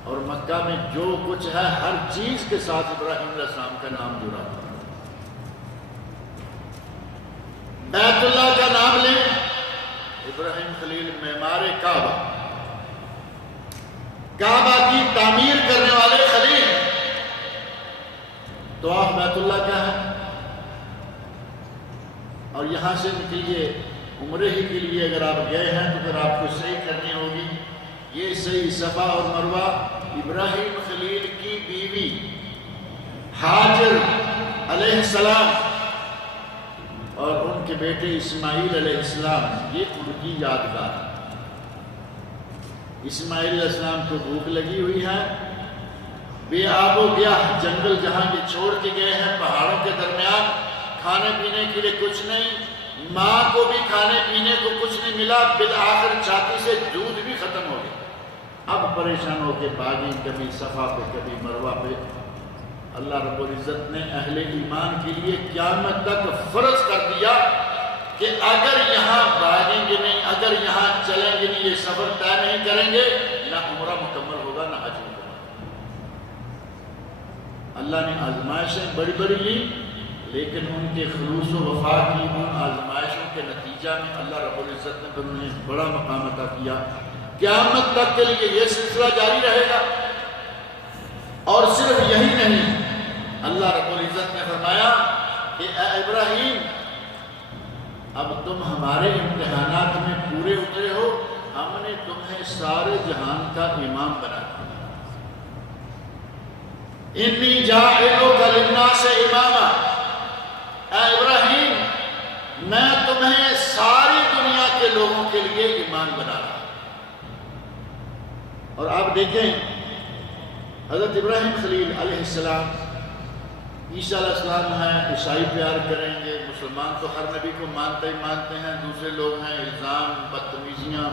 اور مکہ میں جو کچھ ہے ہر چیز کے ساتھ ابراہیم علیہ السلام کا نام جڑا ہوا۔ بیت اللہ کا نام لیں، ابراہیم خلیل معمار کعبہ، کعبہ کی تعمیر کرنے والے خلیل۔ طواف بیت اللہ کا ہے، اور یہاں سے نکلیے عمرے ہی کے لیے اگر آپ گئے ہیں تو پھر آپ کو صحیح کرنی ہوگی۔ یہ صحیح صفا اور مروہ ابراہیم خلیل کی بیوی ہاجر علیہ السلام اور ان کے بیٹے اسماعیل علیہ السلام، یہ ان کی یادگار ہے۔ اسماعیل علیہ السلام کو بھوک لگی ہوئی ہے، بے آب و گیاہ جنگل جہاں یہ چھوڑ کے گئے ہیں، پہاڑوں کے درمیان، کھانے پینے کے لیے کچھ نہیں، ماں کو بھی کھانے پینے کو کچھ نہیں ملا، بالآخر چھاتی سے دودھ بھی ختم ہو گیا۔ اب پریشان ہو کے بھاگیں، کبھی صفا پہ کبھی مروہ پہ۔ اللہ رب العزت نے اہل ایمان کے لیے قیامت تک فرض کر دیا کہ اگر یہاں بھاگیں گے نہیں، اگر یہاں چلیں گے نہیں، یہ سفر طے نہیں کریں گے، نہ عمرہ مکمل ہوگا نہ حج مکمل۔ اللہ نے آزمائشیں بڑی بڑی لی، لیکن ان کے خلوص و وفا کی ان آزمائشوں کے نتیجہ میں اللہ رب العزت نے پھر انہیں بڑا مقام عطا کیا۔ قیامت تک کے لیے یہ سلسلہ جاری رہے گا۔ اور صرف یہی نہیں، اللہ رب العزت نے فرمایا کہ اے ابراہیم، اب تم ہمارے امتحانات میں پورے اترے ہو، ہم نے تمہیں سارے جہان کا امام بنایا۔ انی جاعلک للناس اماما، اے ابراہیم میں تمہیں ساری دنیا کے لوگوں کے لیے امام بنا رہا۔ اور آپ دیکھیں حضرت ابراہیم خلیل علیہ السلام، عیسیٰ علیہ السلام ہیں، عیسائی پیار کریں گے، مسلمان تو ہر نبی کو مانتے ہی مانتے ہیں، دوسرے لوگ ہیں الزام، بدتمیزیاں،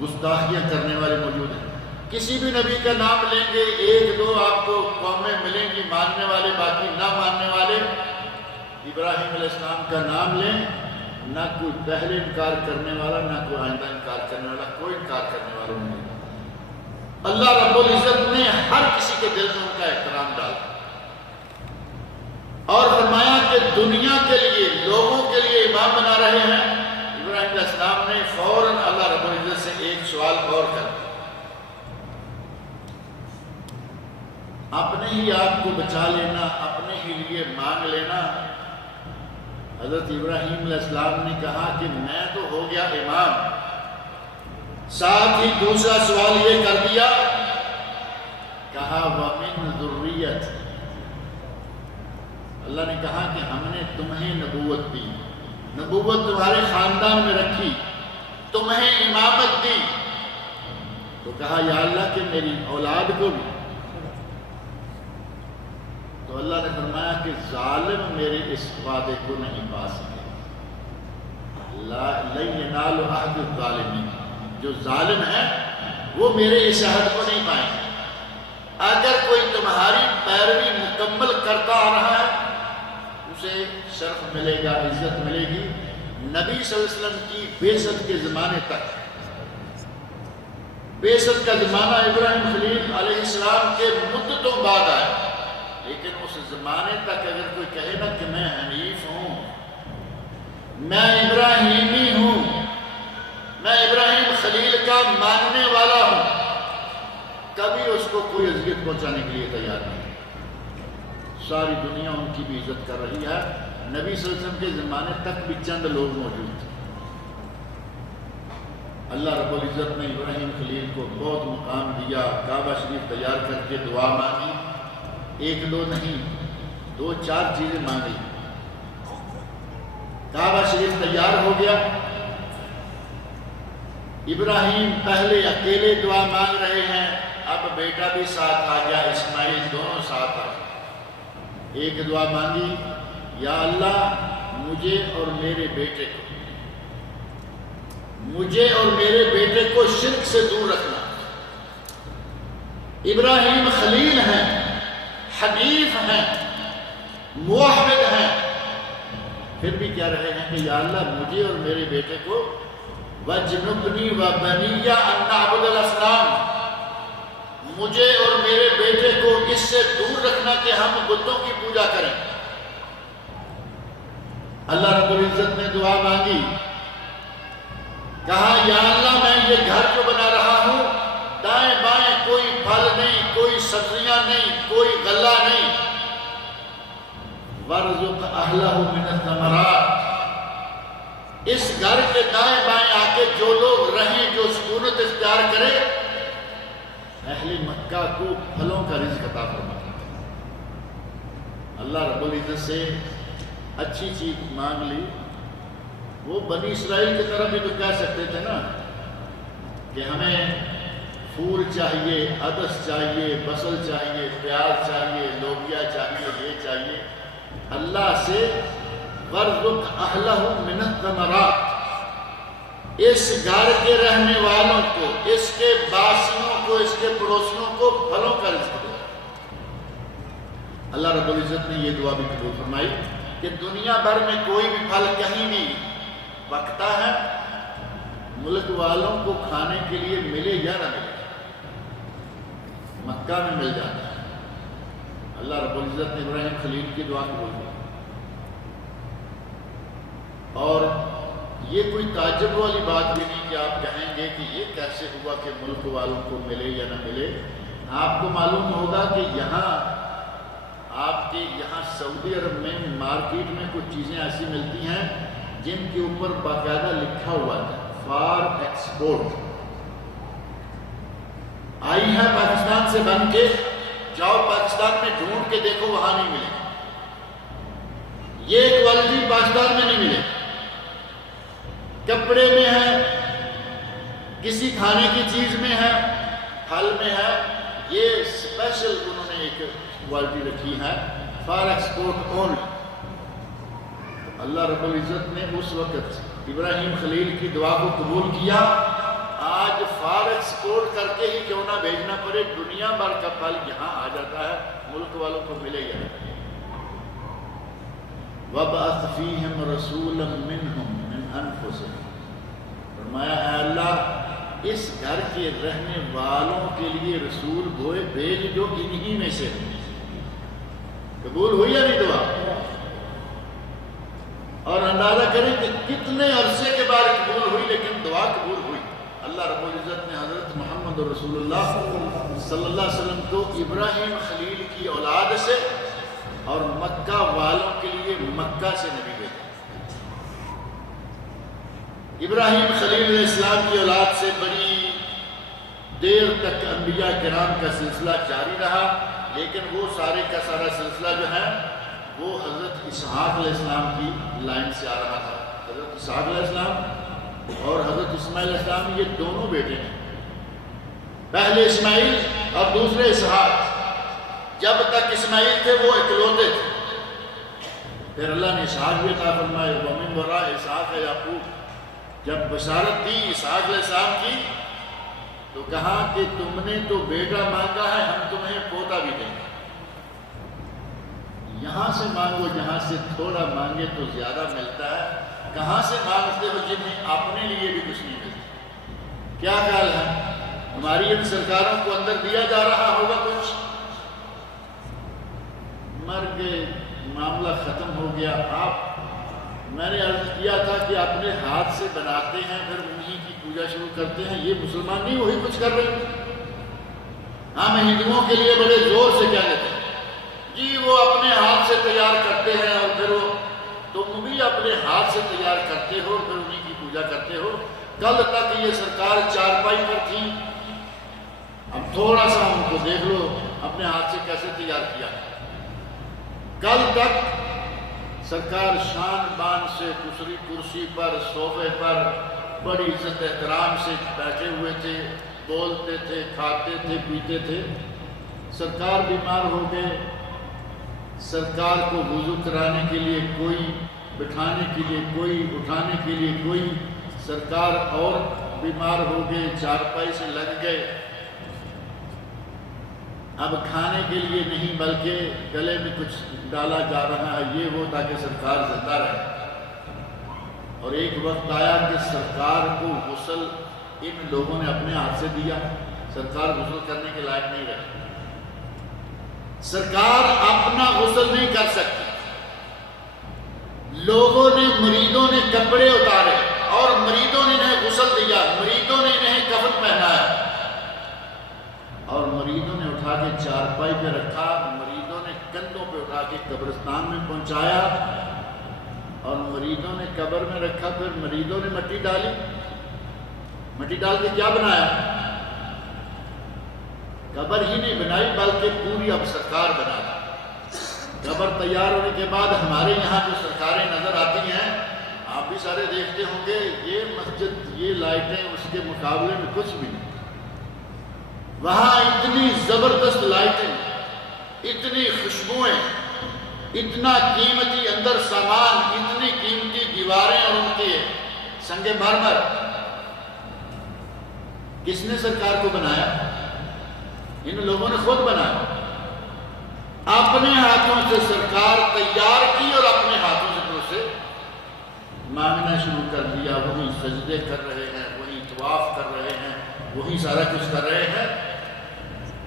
گستاخیاں کرنے والے موجود ہیں۔ کسی بھی نبی کا نام لیں گے، ایک دو آپ کو قومیں ملیں گی ماننے والے، باقی نہ ماننے والے۔ ابراہیم علیہ السلام کا نام لیں، نہ کوئی پہلے انکار کرنے والا، نہ کوئی آئندہ انکار کرنے والا، کوئی انکار کرنے والا نہیں۔ اللہ رب العزت نے ہر کسی کے دل میں ان کا احترام ڈالا اور فرمایا کہ دنیا کے لیے، لوگوں کے لیے امام بنا رہے ہیں۔ ابراہیم علیہ السلام نے فوراً اللہ رب العزت سے ایک سوال اور کر دیا، اپنے ہی آپ کو بچا لینا، اپنے ہی لیے مانگ لینا۔ حضرت ابراہیم علیہ السلام نے کہا کہ میں تو ہو گیا امام، ساتھ ہی دوسرا سوال یہ کر دیا، کہا وَمِن ذُرِّيَّتِ، اللہ نے کہا کہ ہم نے تمہیں نبوت دی، نبوت تمہارے خاندان میں رکھی، تمہیں امامت دی، تو کہا یا اللہ کہ میری اولاد کو بھی۔ تو اللہ نے فرمایا کہ ظالم میرے اس وعدے کو نہیں پا سکے، لَن يَنَالَ عَهْدُ الظَّالِمِينَ، جو ظالم ہے وہ میرے اس عہد کو نہیں پائیں گے۔ اگر کوئی تمہاری پیروی مکمل کرتا آ رہا ہے، اسے شرف ملے گا، عزت ملے گی۔ نبی صلی اللہ علیہ وسلم کی بعثت کے زمانے تک، بعثت کا زمانہ ابراہیم خلیل علیہ السلام کے مدتوں بعد آیا، لیکن اس زمانے تک اگر کوئی کہے نا کہ میں حنیف ہوں، میں ابراہیمی ہوں، میں ابراہیم خلیل کا ماننے والا ہوں، کبھی اس کو کوئی اذیت پہنچانے کے لیے تیار نہیں۔ ساری دنیا ان کی بھی عزت کر رہی ہے۔ نبی صلی اللہ علیہ وسلم کے زمانے تک بھی چند لوگ موجود تھے۔ اللہ رب العزت نے ابراہیم خلیل کو بہت مقام دیا، کعبہ شریف تیار کر کے دعا مانگی، ایک دو نہیں، 2-4 چیزیں مانگی۔ کعبہ شریف تیار ہو گیا، ابراہیم پہلے اکیلے دعا مانگ رہے ہیں، اب بیٹا بھی ساتھ آ گیا، اسماعیل، دونوں ساتھ آ گئے۔ ایک دعا مانگی، یا اللہ مجھے اور میرے بیٹے کو شرک سے دور رکھنا۔ ابراہیم خلیل ہیں، حنیف ہیں، موحد ہیں، پھر بھی کہہ رہے ہیں کہ یا اللہ مجھے اور میرے بیٹے کو وَجْنُبْنِي وَبَنِيَّ أَن نَّعْبُدَ الْأَصْنَامَ، مجھے اور میرے بیٹے کو اس سے دور رکھنا کہ ہم بتوں کی پوجا کریں۔ اللہ رب العزت نے دعا مانگی، کہا یا اللہ میں یہ گھر جو بنا رہا ہوں، دائیں بائیں کوئی پھل نہیں، کوئی سبزیاں نہیں، کوئی غلہ نہیں، وَارْزُقْ أَهْلَهُ مِنَ الثَّمَرَاتِ، اس گھر کے دائیں بائیں آ کے جو لوگ رہیں، جو سکونت اختیار کرے، اہل مکہ کو پھلوں کا رزق عطا فرما۔ اللہ رب العزت سے اچھی چیز مانگ لی، وہ بنی اسرائیل کی طرف بھی تو کہہ سکتے تھے نا کہ ہمیں پھول چاہیے، عدس چاہیے، بصل چاہیے، پیاز چاہیے، لوبیا چاہیے، یہ چاہیے۔ اللہ سے وَارْزُقْ أَهْلَهُ مِنَ الثَّمَرَاتِ، اس گھر کے رہنے والوں کو، اس کے باسیوں کو، اس کے پڑوسیوں کو پھلوں کا رزق دے۔ اللہ رب العزت نے یہ دعا بھی قبول فرمائی کہ دنیا بھر میں کوئی بھی پھل کہیں بھی پکتا ہے، ملک والوں کو کھانے کے لیے ملے یا نہ ملے، مکہ میں مل جاتا ہے۔ اللہ رب العزت نے ابراہیم خلیل کی دعا قبول کی، اور یہ کوئی تعجب والی بات بھی نہیں کہ آپ کہیں گے کہ یہ کیسے ہوا کہ ملک والوں کو ملے یا نہ ملے۔ آپ کو معلوم ہوگا کہ یہاں آپ کے یہاں سعودی عرب میں مارکیٹ میں کچھ چیزیں ایسی ملتی ہیں جن کے اوپر باقاعدہ لکھا ہوا ہے فار ایکسپورٹ، آئی ہے پاکستان سے بن کے، جاؤ پاکستان میں ڈھونڈ کے دیکھو وہاں نہیں ملے، یہ کوالٹی پاکستان میں نہیں ملے، کپڑے میں ہے، کسی کھانے کی چیز میں ہے، پھل میں ہے، یہ اسپیشل انہوں نے ایک کوالٹی رکھی ہے فار ایکسپورٹ اونلی۔ اللہ رب العزت نے اس وقت ابراہیم خلیل کی دعا کو قبول کیا، آج فار ایکسپورٹ کر کے ہی کیوں نہ بھیجنا پڑے، دنیا بھر کا پھل یہاں آ جاتا ہے، ملک والوں کو ملے یا نہیں۔ وَبَعَثْ فِيهِمْ رَسُولًا مِّنْهُمْ مِنْ أَنفُسِهِمْ، فرمایا اے اللہ اس گھر کے رہنے والوں کے لیے رسول بھیج جو انہی میں سے ہوں۔ قبول ہوئی یا نہیں دعا؟ اور اندازہ کریں کہ کتنے عرصے کے بعد قبول ہوئی، لیکن دعا قبول ہوئی۔ اللہ رب العزت نے حضرت محمد رسول اللہ صلی اللہ علیہ وسلم کو ابراہیم خلیل کی اولاد سے اور مکہ والوں کے لیے مکہ سے نبی بھیجا۔ ابراہیم خلیل علیہ السلام کی اولاد سے بڑی دیر تک انبیاء کرام کا سلسلہ جاری رہا، لیکن وہ سارے کا سارا سلسلہ جو ہے وہ حضرت اسحاق علیہ السلام کی لائن سے آ رہا تھا۔ حضرت اسحاق علیہ السلام اور حضرت اسماعیل علیہ السلام یہ دونوں بیٹے ہیں، پہلے اسماعیل اور دوسرے اسحاق۔ جب تک اسماعیل تھے وہ اکلوتے تھے، پھر اللہ نے اسحاق بھی عطا فرمائے، وَمِن وَرَاءِ اسحاق یعقوب۔ جب بشارت دی اسحاق علیہ السلام کی تو کہا کہ تم نے تو بیٹا مانگا ہے، ہم تمہیں پوتا بھی دیں گے۔ یہاں سے مانگو جہاں سے تھوڑا مانگے تو زیادہ ملتا ہے، کہاں سے مانگتے ہو جنہیں اپنے لیے بھی کچھ نہیں ملتا؟ کیا خیال ہے ہماری ان سرکاروں کو اندر دیا جا رہا ہوگا کچھ؟ مر گئے، معاملہ ختم ہو گیا۔ آپ میں نے عرض کیا تھا کہ اپنے ہاتھ سے بناتے ہیں پھر انہی کی پوجا شروع کرتے ہیں، یہ مسلمان نہیں وہی کچھ کر رہے ہیں۔ ہم ہندوؤں کے لیے بڑے زور سے کیا کہتے ہیں جی وہ اپنے ہاتھ سے تیار کرتے ہیں، اور پھر وہ تم بھی اپنے ہاتھ سے تیار کرتے ہو، پھر انہی کی پوجا کرتے ہو۔ کل تک یہ سرکار چارپائی پر تھی، اب تھوڑا سا ان کو دیکھ لو اپنے ہاتھ سے کیسے تیار کیا۔ کل تک سرکار شان بان سے دوسری کرسی پر، صوفے پر بڑی عزت احترام سے بیٹھے ہوئے تھے، بولتے تھے، کھاتے تھے، پیتے تھے۔ سرکار بیمار ہو گئے، سرکار کو وضو کرانے کے لیے کوئی، بٹھانے کے لیے کوئی، اٹھانے کے لیے کوئی، سرکار اور بیمار ہو گئے، چارپائی سے لگ گئے۔ اب کھانے کے لیے نہیں بلکہ گلے میں کچھ ڈالا جا رہا ہے، یہ وہ تاکہ سرکار زندہ رہے۔ اور ایک وقت آیا کہ سرکار کو غسل ان لوگوں نے اپنے ہاتھ سے دیا، سرکار غسل کرنے کے لائق نہیں رہے، سرکار اپنا غسل نہیں کر سکتے، لوگوں نے کپڑے اتارے اور مریدوں نے انہیں غسل دیا، مریدوں نے انہیں کفن پہنایا اور مریدوں نے اٹھا کے چارپائی پہ رکھا، مریدوں نے کندھوں پہ اٹھا کے قبرستان میں پہنچایا اور مریدوں نے قبر میں رکھا۔ پھر مریدوں نے مٹی ڈالی، مٹی ڈال کے کیا بنایا؟ قبر ہی نہیں بنائی بلکہ پوری اب سرکار بنا دی۔ قبر تیار ہونے کے بعد ہمارے یہاں جو سرکاریں نظر آتی ہیں، آپ بھی سارے دیکھتے ہوں گے، یہ مسجد، یہ لائٹیں اس کے مقابلے میں کچھ بھی نہیں۔ وہاں اتنی زبردست لائٹیں، اتنی خوشبوئیں، اتنا قیمتی اندر سامان، اتنی قیمتی دیواریں اور ان کے سنگ مرمر۔ کس نے سرکار کو بنایا؟ ان لوگوں نے خود بنایا، اپنے ہاتھوں سے سرکار تیار کی اور اپنے ہاتھوں سے پھر اسے مانگنا شروع کر دیا۔ وہی سجدے کر رہے ہیں، وہی طواف کر رہے ہیں، وہی سارا کچھ کر رہے ہیں۔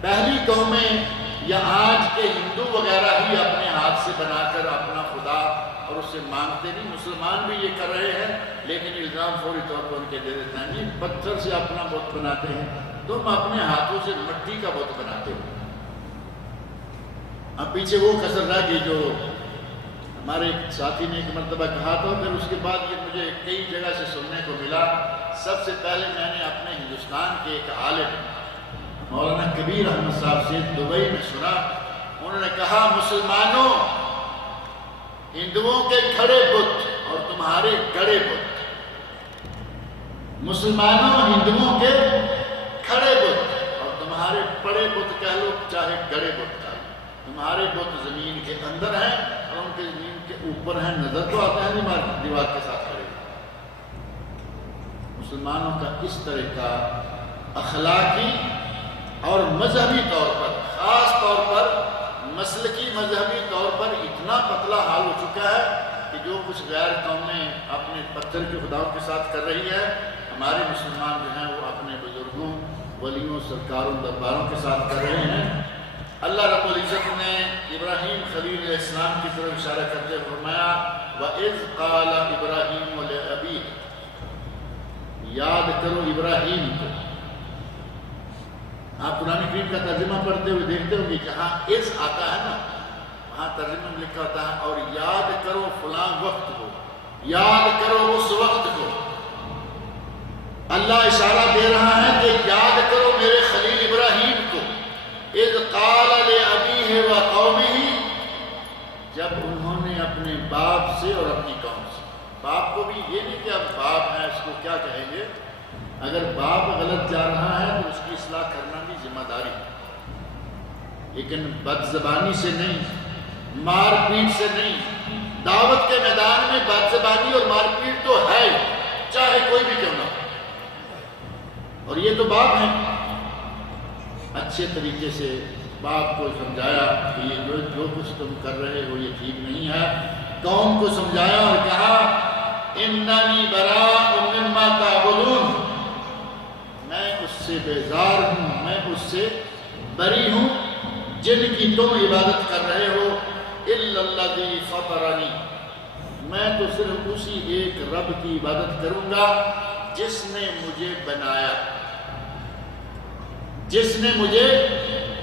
پہلی قومیں یا آج کے ہندو وغیرہ ہی اپنے ہاتھ سے بنا کر اپنا خدا اور اس سے مانگتے نہیں، مسلمان بھی یہ کر رہے ہیں، لیکن الزام فوری طور پر ان کے دے دیتے ہیں، نہیں پتھر سے اپنا بت بناتے ہیں، تم اپنے ہاتھوں سے مٹی کا بت بناتے ہو۔ اب پیچھے وہ کسر رہ گئی جو ہمارے ایک ساتھی نے ایک مرتبہ کہا تھا، پھر اس کے بعد یہ مجھے کئی جگہ سے سننے کو ملا۔ سب سے پہلے میں نے اپنے ہندوستان کے ایک عالم مولانا کبیر احمد صاحب سے دبئی میں سنا، انہوں نے کہا، مسلمانوں، ہندوؤں کے کھڑے بت اور تمہارے گڑے بت، مسلمانوں ہندوؤں کے کھڑے بت اور تمہارے پڑے بت کہہ لو چاہے گڑے بت کہہ لو، تمہارے بت زمین کے اندر ہیں اور ان کے زمین کے اوپر ہیں، نظر تو آتا ہے نہیں دیوار کے ساتھ کھڑے۔ مسلمانوں کا اس طرح کا اخلاقی اور مذہبی طور پر، خاص طور پر مسلکی مذہبی طور پر اتنا پتلا حال ہو چکا ہے کہ جو کچھ غیر قومیں اپنے پتھر کے خداؤں کے ساتھ کر رہی ہے، ہمارے مسلمان جو ہیں وہ اپنے بزرگوں، ولیوں، سرکاروں، درباروں کے ساتھ کر رہے ہیں۔ اللہ رب العزت نے ابراہیم خلیل علیہ السلام کی طرف اشارہ کرتے ہوئے فرمایا، وَإِذْ قَالَ إِبْرَاهِيمُ لِأَبِيهِ، یاد کرو ابراہیم کو۔ آپ قرآن کریم کا ترجمہ پڑھتے ہوئے دیکھتے ہو کہ جہاں اس آتا ہے نا، وہاں ترجمہ میں لکھا ہوتا ہے اور یاد کرو فلاں وقت کو، یاد کرو اس وقت کو۔ اللہ اشارہ دے رہا ہے کہ یاد کرو میرے خلیل ابراہیم کو، اذ قال لأبیہ وقومہ، جب انہوں نے اپنے باپ سے اور اپنی قوم سے، باپ کو بھی یہ نہیں کہ اب باپ ہے اس کو کیا کہیں گے، اگر باپ غلط جا رہا ہے تو اس کی اصلاح کرنا بھی ذمہ داری ہے، لیکن بد زبانی سے نہیں، مار پیٹ سے نہیں۔ دعوت کے میدان میں بد زبانی اور مار پیٹ تو ہے، چاہے کوئی بھی کیوں نہ ہو، اور یہ تو باپ ہیں۔ اچھے طریقے سے باپ کو سمجھایا کہ یہ جو کچھ تم کر رہے ہو یہ ٹھیک نہیں ہے، قوم کو سمجھایا اور کہا، اننی براء مما تعبدون، میں اس سے بیزار ہوں، میں اس سے بری ہوں جن کی تم عبادت کر رہے ہو، الا الذی فطرنی، میں تو صرف اسی ایک رب کی عبادت کروں گا جس نے مجھے بنایا، جس نے مجھے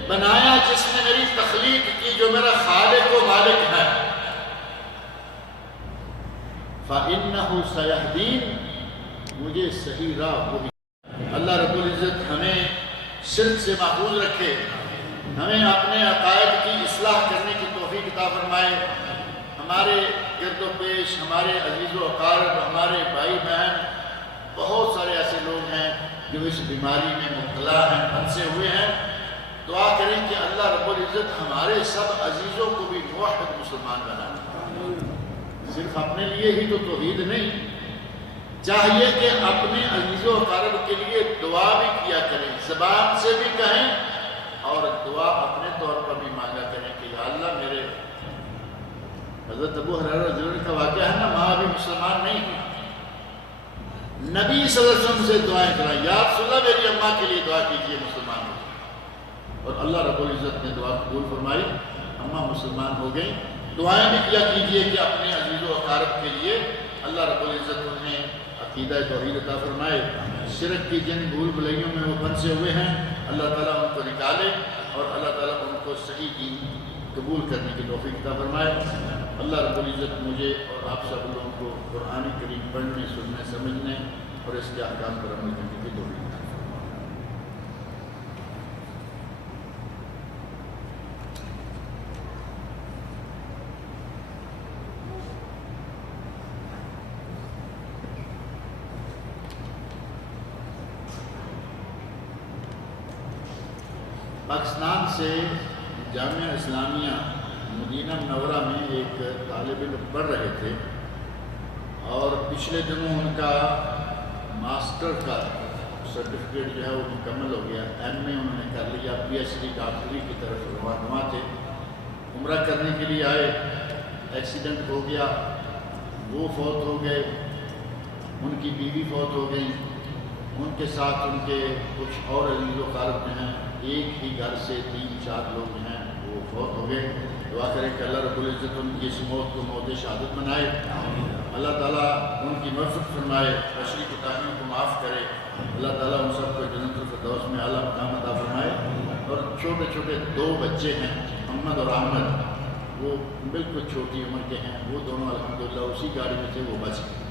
بنایا، جس نے میری تخلیق کی، جو میرا خالق و مالک ہے۔ فَإِنَّهُ سَيَهْدِينِ، مجھے صحیح راہ وہی۔ اللہ رب العزت ہمیں شرک سے محفوظ رکھے، ہمیں اپنے عقائد کی اصلاح کرنے کی توفیق عطا فرمائے۔ ہمارے گرد و پیش، ہمارے عزیز و اقارب، ہمارے بھائی بہن، بہت سارے ایسے لوگ ہیں جو اس بیماری میں مبتلا ہیں، پھنسے ہوئے ہیں۔ دعا کریں کہ اللہ رب العزت ہمارے سب عزیزوں کو بھی موحد مسلمان بنائے۔ صرف اپنے لیے ہی تو توحید نہیں، چاہیے کہ اپنے عزیز و اقارب کے لیے دعا بھی کیا کریں، زبان سے بھی کہیں اور دعا اپنے طور پر بھی مانگا کریں کہ یا اللہ میرے، حضرت ابو ہریرہ رضی اللہ عنہ کا واقعہ ہے نا، ماں بھی مسلمان نہیں تھی، نبی صلی اللہ علیہ وسلم سے دعائیں کرائیں، یا رسول اللہ میری اماں کے لیے دعا کیجئے مسلمان ہو، اور اللہ رب العزت نے دعا قبول فرمائی، اماں مسلمان ہو گئیں۔ دعائیں بھی کیا کیجئے کہ اپنے عزیز و اقارب کے لیے اللہ رب العزت انہیں عقیدہ توحید عطا فرمائے، شرک کی جن بھول بھلائیوں میں وہ پھنسے ہوئے ہیں اللہ تعالیٰ ان کو نکالے، اور اللہ تعالیٰ ان کو صحیح دین قبول کرنے کی توفیق عطا فرمائے۔ اللہ رب العزت مجھے اور آپ سب لوگوں کو قرآن کریم پڑھنے، سننے، سمجھنے اور اس کے احکام پر عمل کرنے کی توفیق عطا فرمائے۔ پاکستان سے جامعہ اسلامیہ مدینہ منورہ میں ایک طالب علم پڑھ رہے تھے، اور پچھلے دنوں ان کا ماسٹر کا سرٹیفکیٹ جو ہے وہ مکمل ہو گیا، ایم اے انہوں نے کر لیا، پی ایچ ڈی ڈاکٹری کی طرف رواں تھے۔ عمرہ کرنے کے لیے آئے، ایکسیڈنٹ ہو گیا، وہ فوت ہو گئے، ان کی بیوی فوت ہو گئی، ان کے ساتھ ان کے کچھ اور عزیز و اقارب جو ہیں، ایک ہی گھر سے 3-4 لوگ ہیں وہ فوت ہو گئے۔ دعا کریں کہ اللہ رب العزت ان کی اس موت کو موت شہادت بنائے، اللہ تعالیٰ ان کی مغفرت فرمائے، بشری کوتاہیوں کو معاف کرے، اللہ تعالیٰ ان سب کو جنت الفردوس میں اعلیٰ مقام عطا فرمائے۔ اور چھوٹے چھوٹے 2 بچے ہیں، محمد اور احمد، وہ بالکل چھوٹی عمر کے ہیں، وہ دونوں الحمدللہ اسی گاڑی میں تھے، وہ بچ گئے۔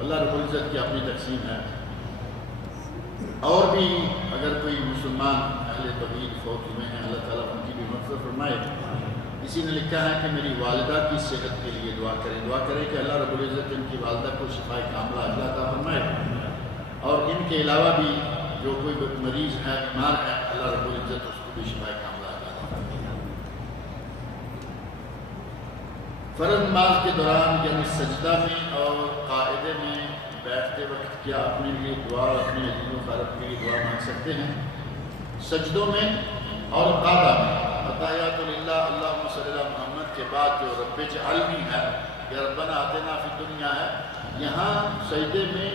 اللہ رب العزت کی اپنی تقسیم ہے۔ اور بھی اگر کوئی مسلمان اہل توحید فوت ہوئے ہیں، اللہ تعالیٰ ان کی بھی مغفرت فرمائے۔ کسی نے لکھا ہے کہ میری والدہ کی صحت کے لیے دعا کریں کہ اللہ رب العزت ان کی والدہ کو شفائے کاملہ عطا فرمائے، اور ان کے علاوہ بھی جو کوئی مریض ہے، بیمار ہے، اللہ رب العزت اس کو بھی شفائے کاملہ عطا فرمائے۔ فرض نماز کے دوران یعنی سجدہ میں اور قاعدے میں بیٹھتے وقت کیا اپنے لیے دعا اور اپنے عزیز و اقارب کے لیے دعا مانگ سکتے ہیں؟ سجدوں میں اور قاعدہ میں اتحیات للہ اللہم صلی اللہ محمد کے بعد جو رب اجعلنی ہے یا ربنا آتنا فی الدنیا ہے، یہاں سجدے میں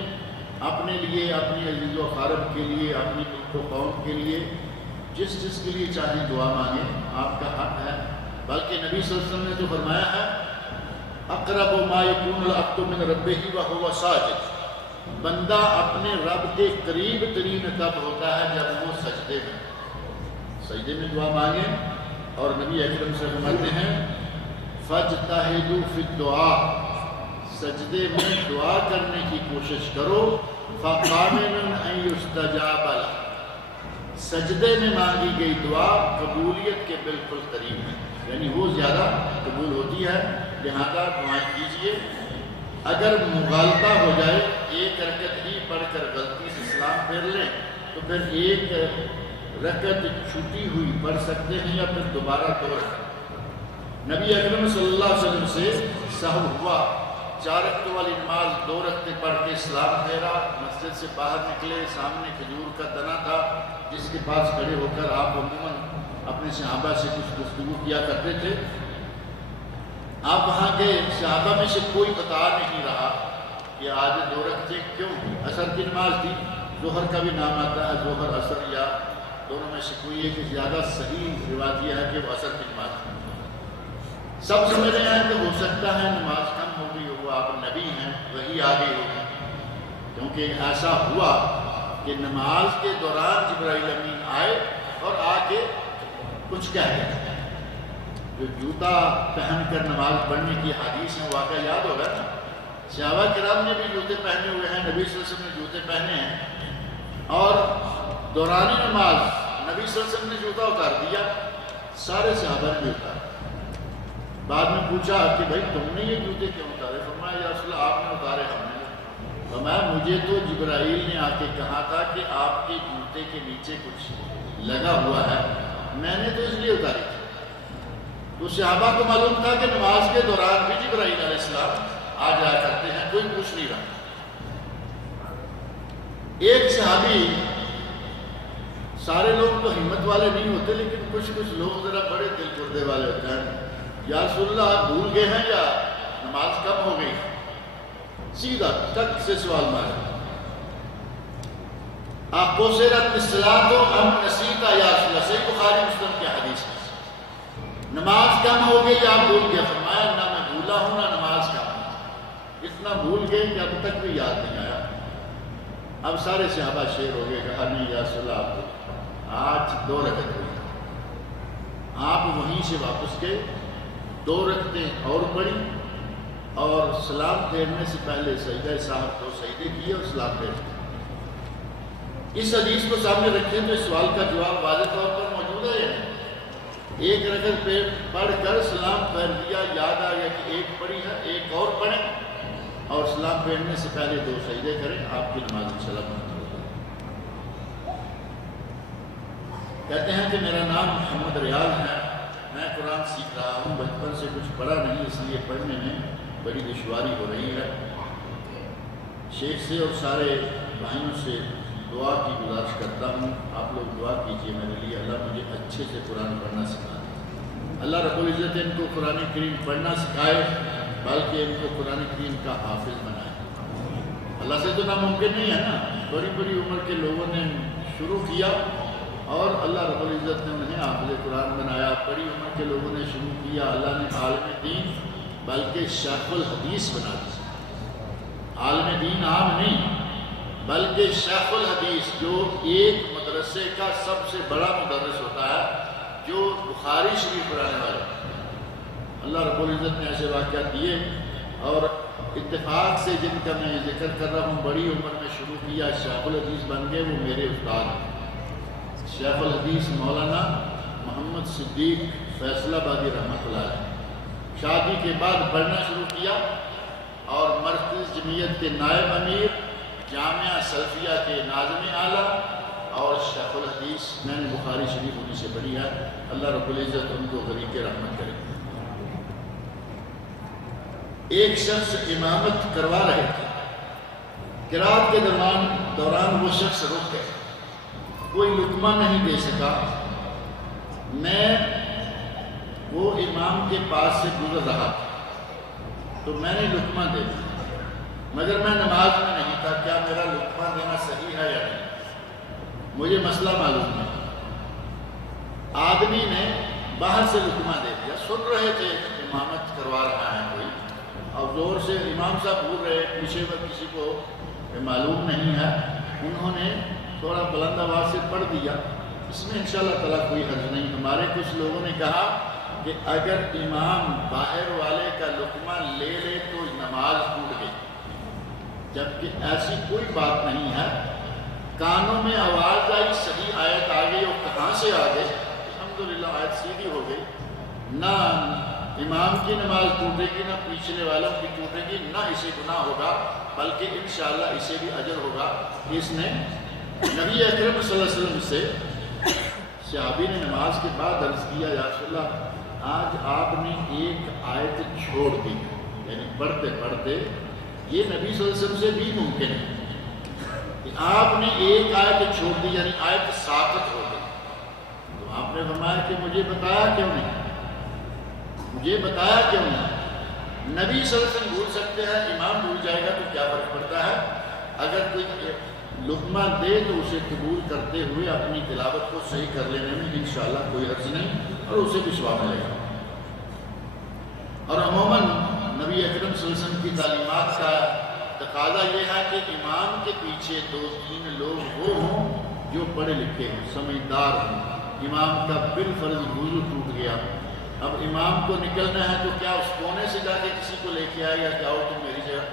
اپنے لیے، اپنی عزیز و اقارب کے لیے، اپنی ملک و قوم کے لیے، جس کے لیے چاہے دعا مانگیں، آپ کا حق ہے۔ بلکہ نبی صلی اللہ علیہ وسلم نے جو فرمایا ہے، اقرب ما یکون العبد من ربہ وہو ساجد، بندہ اپنے رب کے قریب ترین تب ہوتا ہے جب وہ سجدے میں دعا مانگیں۔ اور نبی اکرم سے فرماتے ہیں فاجتہدوا فی الدعاء، سجدے میں دعا کرنے کی کوشش کرو، فقامن ان یستجاب لہ، سجدے میں مانگی گئی دعا قبولیت کے بالکل قریب ہے، یعنی وہ زیادہ قبول ہوتی ہے، لہذا دعائیں کیجیے۔ اگر مغالطہ ہو جائے، ایک رکعت ہی پڑھ کر غلطی سے سلام پھیر لیں تو پھر ایک رکعت چھوٹی ہوئی پڑھ سکتے ہیں، یا پھر دوبارہ 2 رکعت۔ نبی اکرم صلی اللہ علیہ وسلم سے سہو ہوا، 4 رکعتوں والی نماز 2 رکعتیں پڑھ کے سلام پھیرا، مسجد سے باہر نکلے، سامنے کھجور کا تنا تھا جس کے پاس کھڑے ہو کر آپ عموماً اپنے صحابہ سے کچھ گفتگو کیا کرتے تھے۔ آپ وہاں گئے، صحابہ میں سے کوئی بتا نہیں رہا کہ آج 2 رکعتیں کیوں؟ عصر کی نماز تھی، ظہر کا بھی نام آتا ہے، ظہر عصر، یا دونوں میں سے کوئی ایک زیادہ صحیح روایت یہ ہے کہ وہ عصر کی نماز تھی۔ سب سمجھ رہے ہیں کہ ہو سکتا ہے نماز کم ہو گئی ہو، آپ نبی ہیں، وہی آ گئی ہوگی، کیونکہ ایسا ہوا کہ نماز کے دوران جبرائیل امین آئے اور آ کے کچھ کہہ گئے۔ جو جوتا پہن کر نماز پڑھنے کی حدیث ہے، واقعہ یاد ہوگا نا، صحابہ کرام نے بھی جوتے پہنے ہوئے ہیں، نبی صلی اللہ علیہ وسلم نے جوتے پہنے ہیں، اور دوران نماز نبی صلی اللہ علیہ وسلم نے جوتا اتار دیا، سارے صحابہ نے بھی اتارا۔ بعد میں پوچھا کہ بھائی تم نے یہ جوتے کیوں اتارے؟ فرمایا یا رسول اللہ آپ نے اتارے، ہم نے۔ فرمایا مجھے تو جبرائیل نے آ کے کہا تھا کہ آپ کے جوتے کے نیچے کچھ لگا ہوا ہے، میں نے تو اس لیے اتاری تھی۔ تو صحابہ کو معلوم تھا کہ نماز کے دوران بھی جبرائیل علیہ السلام آ جایا کرتے ہیں، کوئی پوچھ نہیں رہا۔ ایک صحابی، سارے لوگ تو ہمت والے نہیں ہوتے، لیکن کچھ لوگ ذرا بڑے دل گردے والے ہوتے ہیں، یا رسول اللہ آپ بھول گئے ہیں یا نماز کم ہو گئی؟ سیدھا ٹک سے سوال مارا، آپ کو سیرت الصلاۃ ام نسیتا یا رسول اللہ، صحیح بخاری مسلم کی حدیث ہے، نماز کم ہو گئی آپ بھول گئے؟ فرمایا نہ میں بھولا ہوں نہ نماز کم، اتنا بھول اب تک بھی یاد نہیں آیا۔ اب سارے صحابہ شیر ہو گئے، کہا نہیں یا رسول اللہ آج 2 رکعت ہوئی۔ آپ وہیں سے واپس گئے، 2 رکعتیں اور پڑھی اور سلام پھیرنے سے پہلے سجدہ صاحب 2 سجدے کیے اور سلام پھیر دیا۔ اس حدیث کو سامنے رکھیں تو اس سوال کا جواب واضح طور پر موجود ہے۔ 1 رکعت پہ پڑھ کر سلام پھیر دیا، یاد آ گیا کہ 1 پڑھی ہے، 1 اور پڑھیں اور سلام پھیرنے سے پہلے 2 سجدے کریں، آپ کی نماز انشاءاللہ منظور ہوگی۔ کہتے ہیں کہ میرا نام محمد ریاض ہے، میں قرآن سیکھ رہا ہوں، بچپن سے کچھ پڑھا نہیں، اس لیے پڑھنے میں بڑی دشواری ہو رہی ہے۔ شیخ سے اور سارے بھائیوں سے دعا کی گزارش کرتا ہوں، آپ لوگ دعا کیجئے میرے لیے، اللہ مجھے اچھے سے قرآن پڑھنا سکھائے۔ اللہ رب العزت ان کو قرآن کریم پڑھنا سکھائے، بلکہ ان کو قرآن کریم کا حافظ بنائے۔ اللہ سے تو ناممکن نہیں ہے نا، بڑی بڑی عمر کے لوگوں نے شروع کیا اور اللہ رب العزت نے انہیں حافظ قرآن بنایا۔ بڑی عمر کے لوگوں نے شروع کیا، اللہ نے عالم دین بلکہ شیخ الحدیث بنا دیا۔ عالم دین عام نہیں بلکہ شیخ الحدیث، جو ایک مدرسے کا سب سے بڑا مدرس ہوتا ہے، جو بخاری شریف پڑھانے والے۔ اللہ رب العزت نے ایسے واقعات دیے اور اتفاق سے جن کا میں ذکر کر رہا ہوں بڑی عمر میں شروع کیا، شیخ الحدیث بن گئے، وہ میرے استاد ہیں۔ شیخ الحدیث مولانا محمد صدیق فیصل آبادی رحمۃ اللہ علیہ۔ شادی کے بعد پڑھنا شروع کیا اور مرکز جمعیت کے نائب امیر، جامعہ سلفیہ کے ناظم اعلیٰ اور شیخ الحدیث، میں نے بخاری شریف انہیں سے پڑھی ہے۔ اللہ رب العزت ان کو غریق رحمت کرے۔ ایک شخص امامت کروا رہے تھے، قرات کے دوران وہ شخص رک گئے، کوئی لقمہ نہیں دے سکا۔ میں وہ امام کے پاس سے گزر رہا تھا تو میں نے لقمہ دے دیا، مگر میں نماز میں نہیں تھا، کیا میرا لقمہ دینا صحیح ہے یا نہیں؟ مجھے مسئلہ معلوم نہیں۔ آدمی نے باہر سے لقمہ دے دیا، سن رہے تھے امامت کروا رہا ہے کوئی، اور زور سے امام صاحب بول رہے، پیچھے میں کسی کو معلوم نہیں ہے، انہوں نے تھوڑا بلند آواز سے پڑھ دیا۔ اس میں انشاءاللہ تعالیٰ کوئی حرج نہیں۔ ہمارے کچھ لوگوں نے کہا کہ اگر امام باہر والے کا لقمہ لے لے تو نماز ٹوٹ گئی، جبکہ ایسی کوئی بات نہیں ہے۔ کانوں میں آواز آئی، صحیح آیت آ گئی، اور کہاں سے آ گئی؟ الحمدللہ آیت سیدھی ہو گئی، نہ امام کی نماز ٹوٹے گی، نہ پیچھے والوں کی ٹوٹے گی، نہ اسے گناہ ہوگا، بلکہ انشاءاللہ اسے بھی اجر ہوگا۔ اس نے نبی اکرم صلی اللہ علیہ وسلم سے صحابی نے نماز کے بعد عرض کیا، یا رسول اللہ آج آپ نے ایک آیت چھوڑ دی، یعنی پڑھتے پڑھتے، یہ نبی صلی اللہ علیہ وسلم سے بھی ممکن ہے کہ آپ نے ایک آیت چھوڑ دی، یعنی آیت ساقط ہو گئی۔ تو آپ نے فرمایا کہ مجھے بتایا کیوں نہیں، مجھے بتایا کیوں نہیں؟ نبی صلی اللہ علیہ وسلم بھول سکتے ہیں، امام بھول جائے گا تو کیا فرق پڑتا ہے؟ اگر کوئی لقمہ دے تو اسے قبول کرتے ہوئے اپنی تلاوت کو صحیح کر لینے میں انشاءاللہ کوئی حرج نہیں، اور اسے بھی ثواب ملے گا۔ اور عموماً نبی اکرم صلی اللہ علیہ وسلم کی تعلیمات کا تقاضا یہ ہے کہ امام کے پیچھے 2-3 لوگ وہ ہوں جو پڑھے لکھے ہوں، سمجھدار ہوں۔ امام کا بالفرض وضو ٹوٹ گیا، اب امام کو نکلنا ہے تو کیا اس کونے سے جا کے کسی کو لے کے آئے، یا کیا ہو تم میری جگہ؟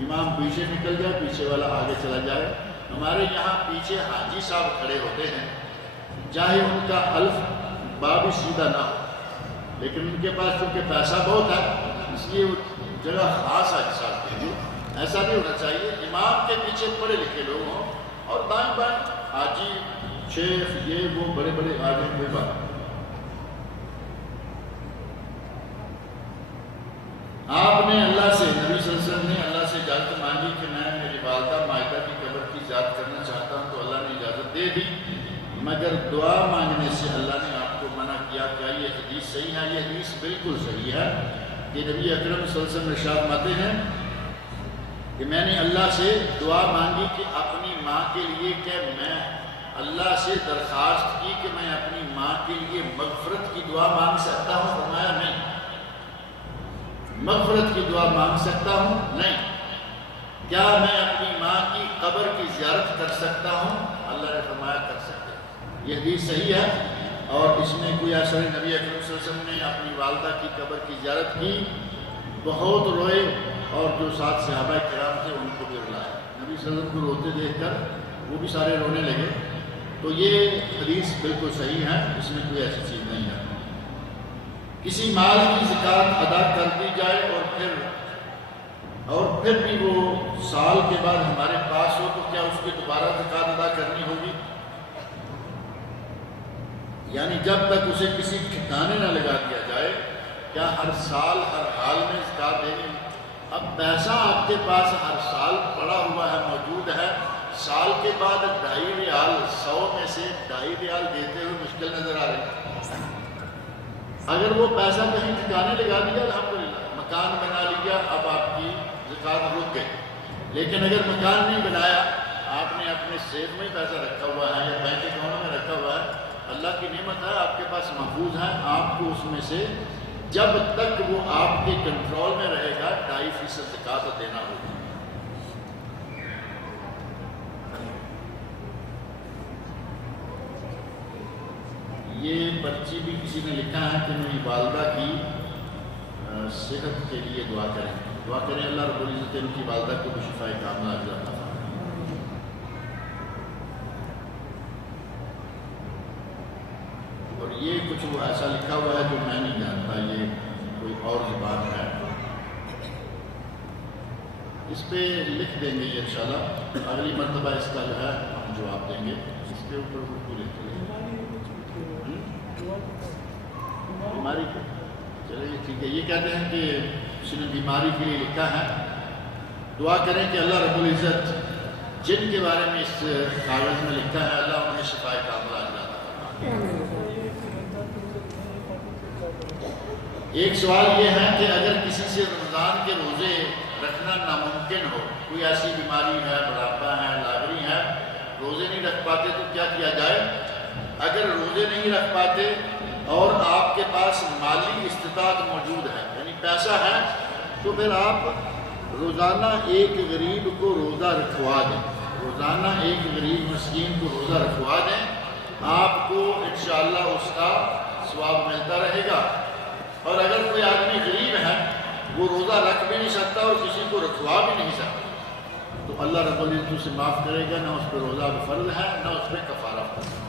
امام پیچھے نکل جائے، پیچھے والا آگے چلا جائے۔ ہمارے یہاں پیچھے حاجی صاحب کھڑے ہوتے ہیں، چاہے ان کا الف با بھی سیدھا نہ ہو، لیکن ان کے پاس چونکہ پیسہ بہت ہے، اس لیے وہ جگہ خاص حاجی صاحب کے لیے۔ ایسا نہیں ہونا چاہیے، امام کے پیچھے پڑھے لکھے لوگ ہوں، اور دائیں بائیں حاجی شیخ یہ وہ بڑے بڑے آگے کوئی بات۔ آپ نے اللہ سے، نبی صلی اللہ علیہ وسلم نے اللہ سے اجازت مانگی کہ میں میری والدہ مائدہ کی قبر کی زیارت کرنا چاہتا ہوں، تو اللہ نے اجازت دے دی، مگر دعا مانگنے سے اللہ نے آپ کو منع کیا۔ کیا یہ حدیث صحیح ہے؟ یہ حدیث بالکل صحیح ہے کہ نبی اکرم صلی اللہ علیہ وسلم ارشاد فرماتے ہیں کہ میں نے اللہ سے دعا مانگی کہ اپنی ماں کے لیے، کہ میں اللہ سے درخواست کی کہ میں اپنی ماں کے لیے مغفرت کی دعا مانگ سکتا ہوں؟ فرمایا نہیں، مغفرت کی دعا مانگ سکتا ہوں نہیں، کیا میں اپنی ماں کی قبر کی زیارت کر سکتا ہوں؟ اللہ نے فرمایا کر سکتے ہیں۔ یہ حدیث صحیح ہے، اور اس میں کوئی اثر نبی اکرم صلی اللہ علیہ وسلم نے اپنی والدہ کی قبر کی زیارت کی، بہت روئے، اور جو ساتھ صحابہ کرام تھے ان کو بھی رلایا۔ نبی صلی اللہ علیہ وسلم کو روتے دیکھ کر وہ بھی سارے رونے لگے۔ تو یہ حدیث بالکل صحیح ہے، اس میں کوئی ایسی چیز نہیں ہے۔ کسی مال کی زکوٰۃ ادا کر دی جائے اور پھر بھی وہ سال کے بعد ہمارے پاس ہو تو کیا اس کی دوبارہ زکوٰۃ ادا کرنی ہوگی؟ یعنی جب تک اسے کسی ٹھکانے نہ لگا دیا جائے، کیا ہر سال ہر حال میں زکوٰۃ دینی؟ اب پیسہ آپ کے پاس ہر سال پڑا ہوا ہے، موجود ہے، سال کے بعد 2.5 ریال 100 میں سے 2.5 ریال دیتے ہوئے مشکل نظر آ رہی ہے۔ اگر وہ پیسہ کہیں ٹھکانے لگا دیا الحمدللہ، مکان بنا لیا، اب آپ کی زکوٰۃ رک گئی۔ لیکن اگر مکان نہیں بنایا، آپ نے اپنے سیف میں پیسہ رکھا ہوا ہے یا بینک اکاؤنٹ میں رکھا ہوا ہے، اللہ کی نعمت ہے، آپ کے پاس محفوظ ہے، آپ کو اس میں سے جب تک وہ آپ کے کنٹرول میں رہے گا 2.5% زکوٰۃ دینا ہوگا۔ یہ پرچی بھی کسی نے لکھا ہے کہ میری والدہ کی صحت کے لیے دعا کریں اللہ رب العزت ان کی والدہ کو بھی شفائے کاملہ عطا فرمائے۔ اور یہ کچھ وہ ایسا لکھا ہوا ہے جو میں نہیں جانتا، یہ کوئی اور زبان ہے، اس پہ لکھ دیں گے انشاءاللہ، اگلی مرتبہ اس کا جو ہے ہم جواب دیں گے، اس کے اوپر اردو لکھ لیں گے۔ بیماری کے چلیے ٹھیک ہے، یہ کہتے ہیں کہ اس نے بیماری کے لیے لکھا ہے، دعا کریں کہ اللہ رب العزت جن کے بارے میں اس کاغذ میں لکھا ہے اللہ انہیں شفائے کاملہ عطا فرمائے۔ ایک سوال یہ ہے کہ اگر کسی سے رمضان کے روزے رکھنا ناممکن ہو، کوئی ایسی بیماری ہے، بڑھاپا ہے، لاغری ہے، روزے نہیں رکھ پاتے تو کیا کیا جائے؟ اگر روزے نہیں رکھ پاتے اور آپ کے پاس مالی استطاعت موجود ہے، یعنی پیسہ ہے، تو پھر آپ روزانہ ایک غریب کو روزہ رکھوا دیں، روزانہ ایک غریب مسکین کو روزہ رکھوا دیں، آپ کو انشاءاللہ اس کا ثواب ملتا رہے گا۔ اور اگر کوئی آدمی غریب ہے، وہ روزہ رکھ بھی نہیں سکتا اور کسی کو رکھوا بھی نہیں سکتا، تو اللہ رب العزت اسے معاف کرے گا، نہ اس پہ روزہ فرض ہے نہ اس پہ کفارہ فرض ہے۔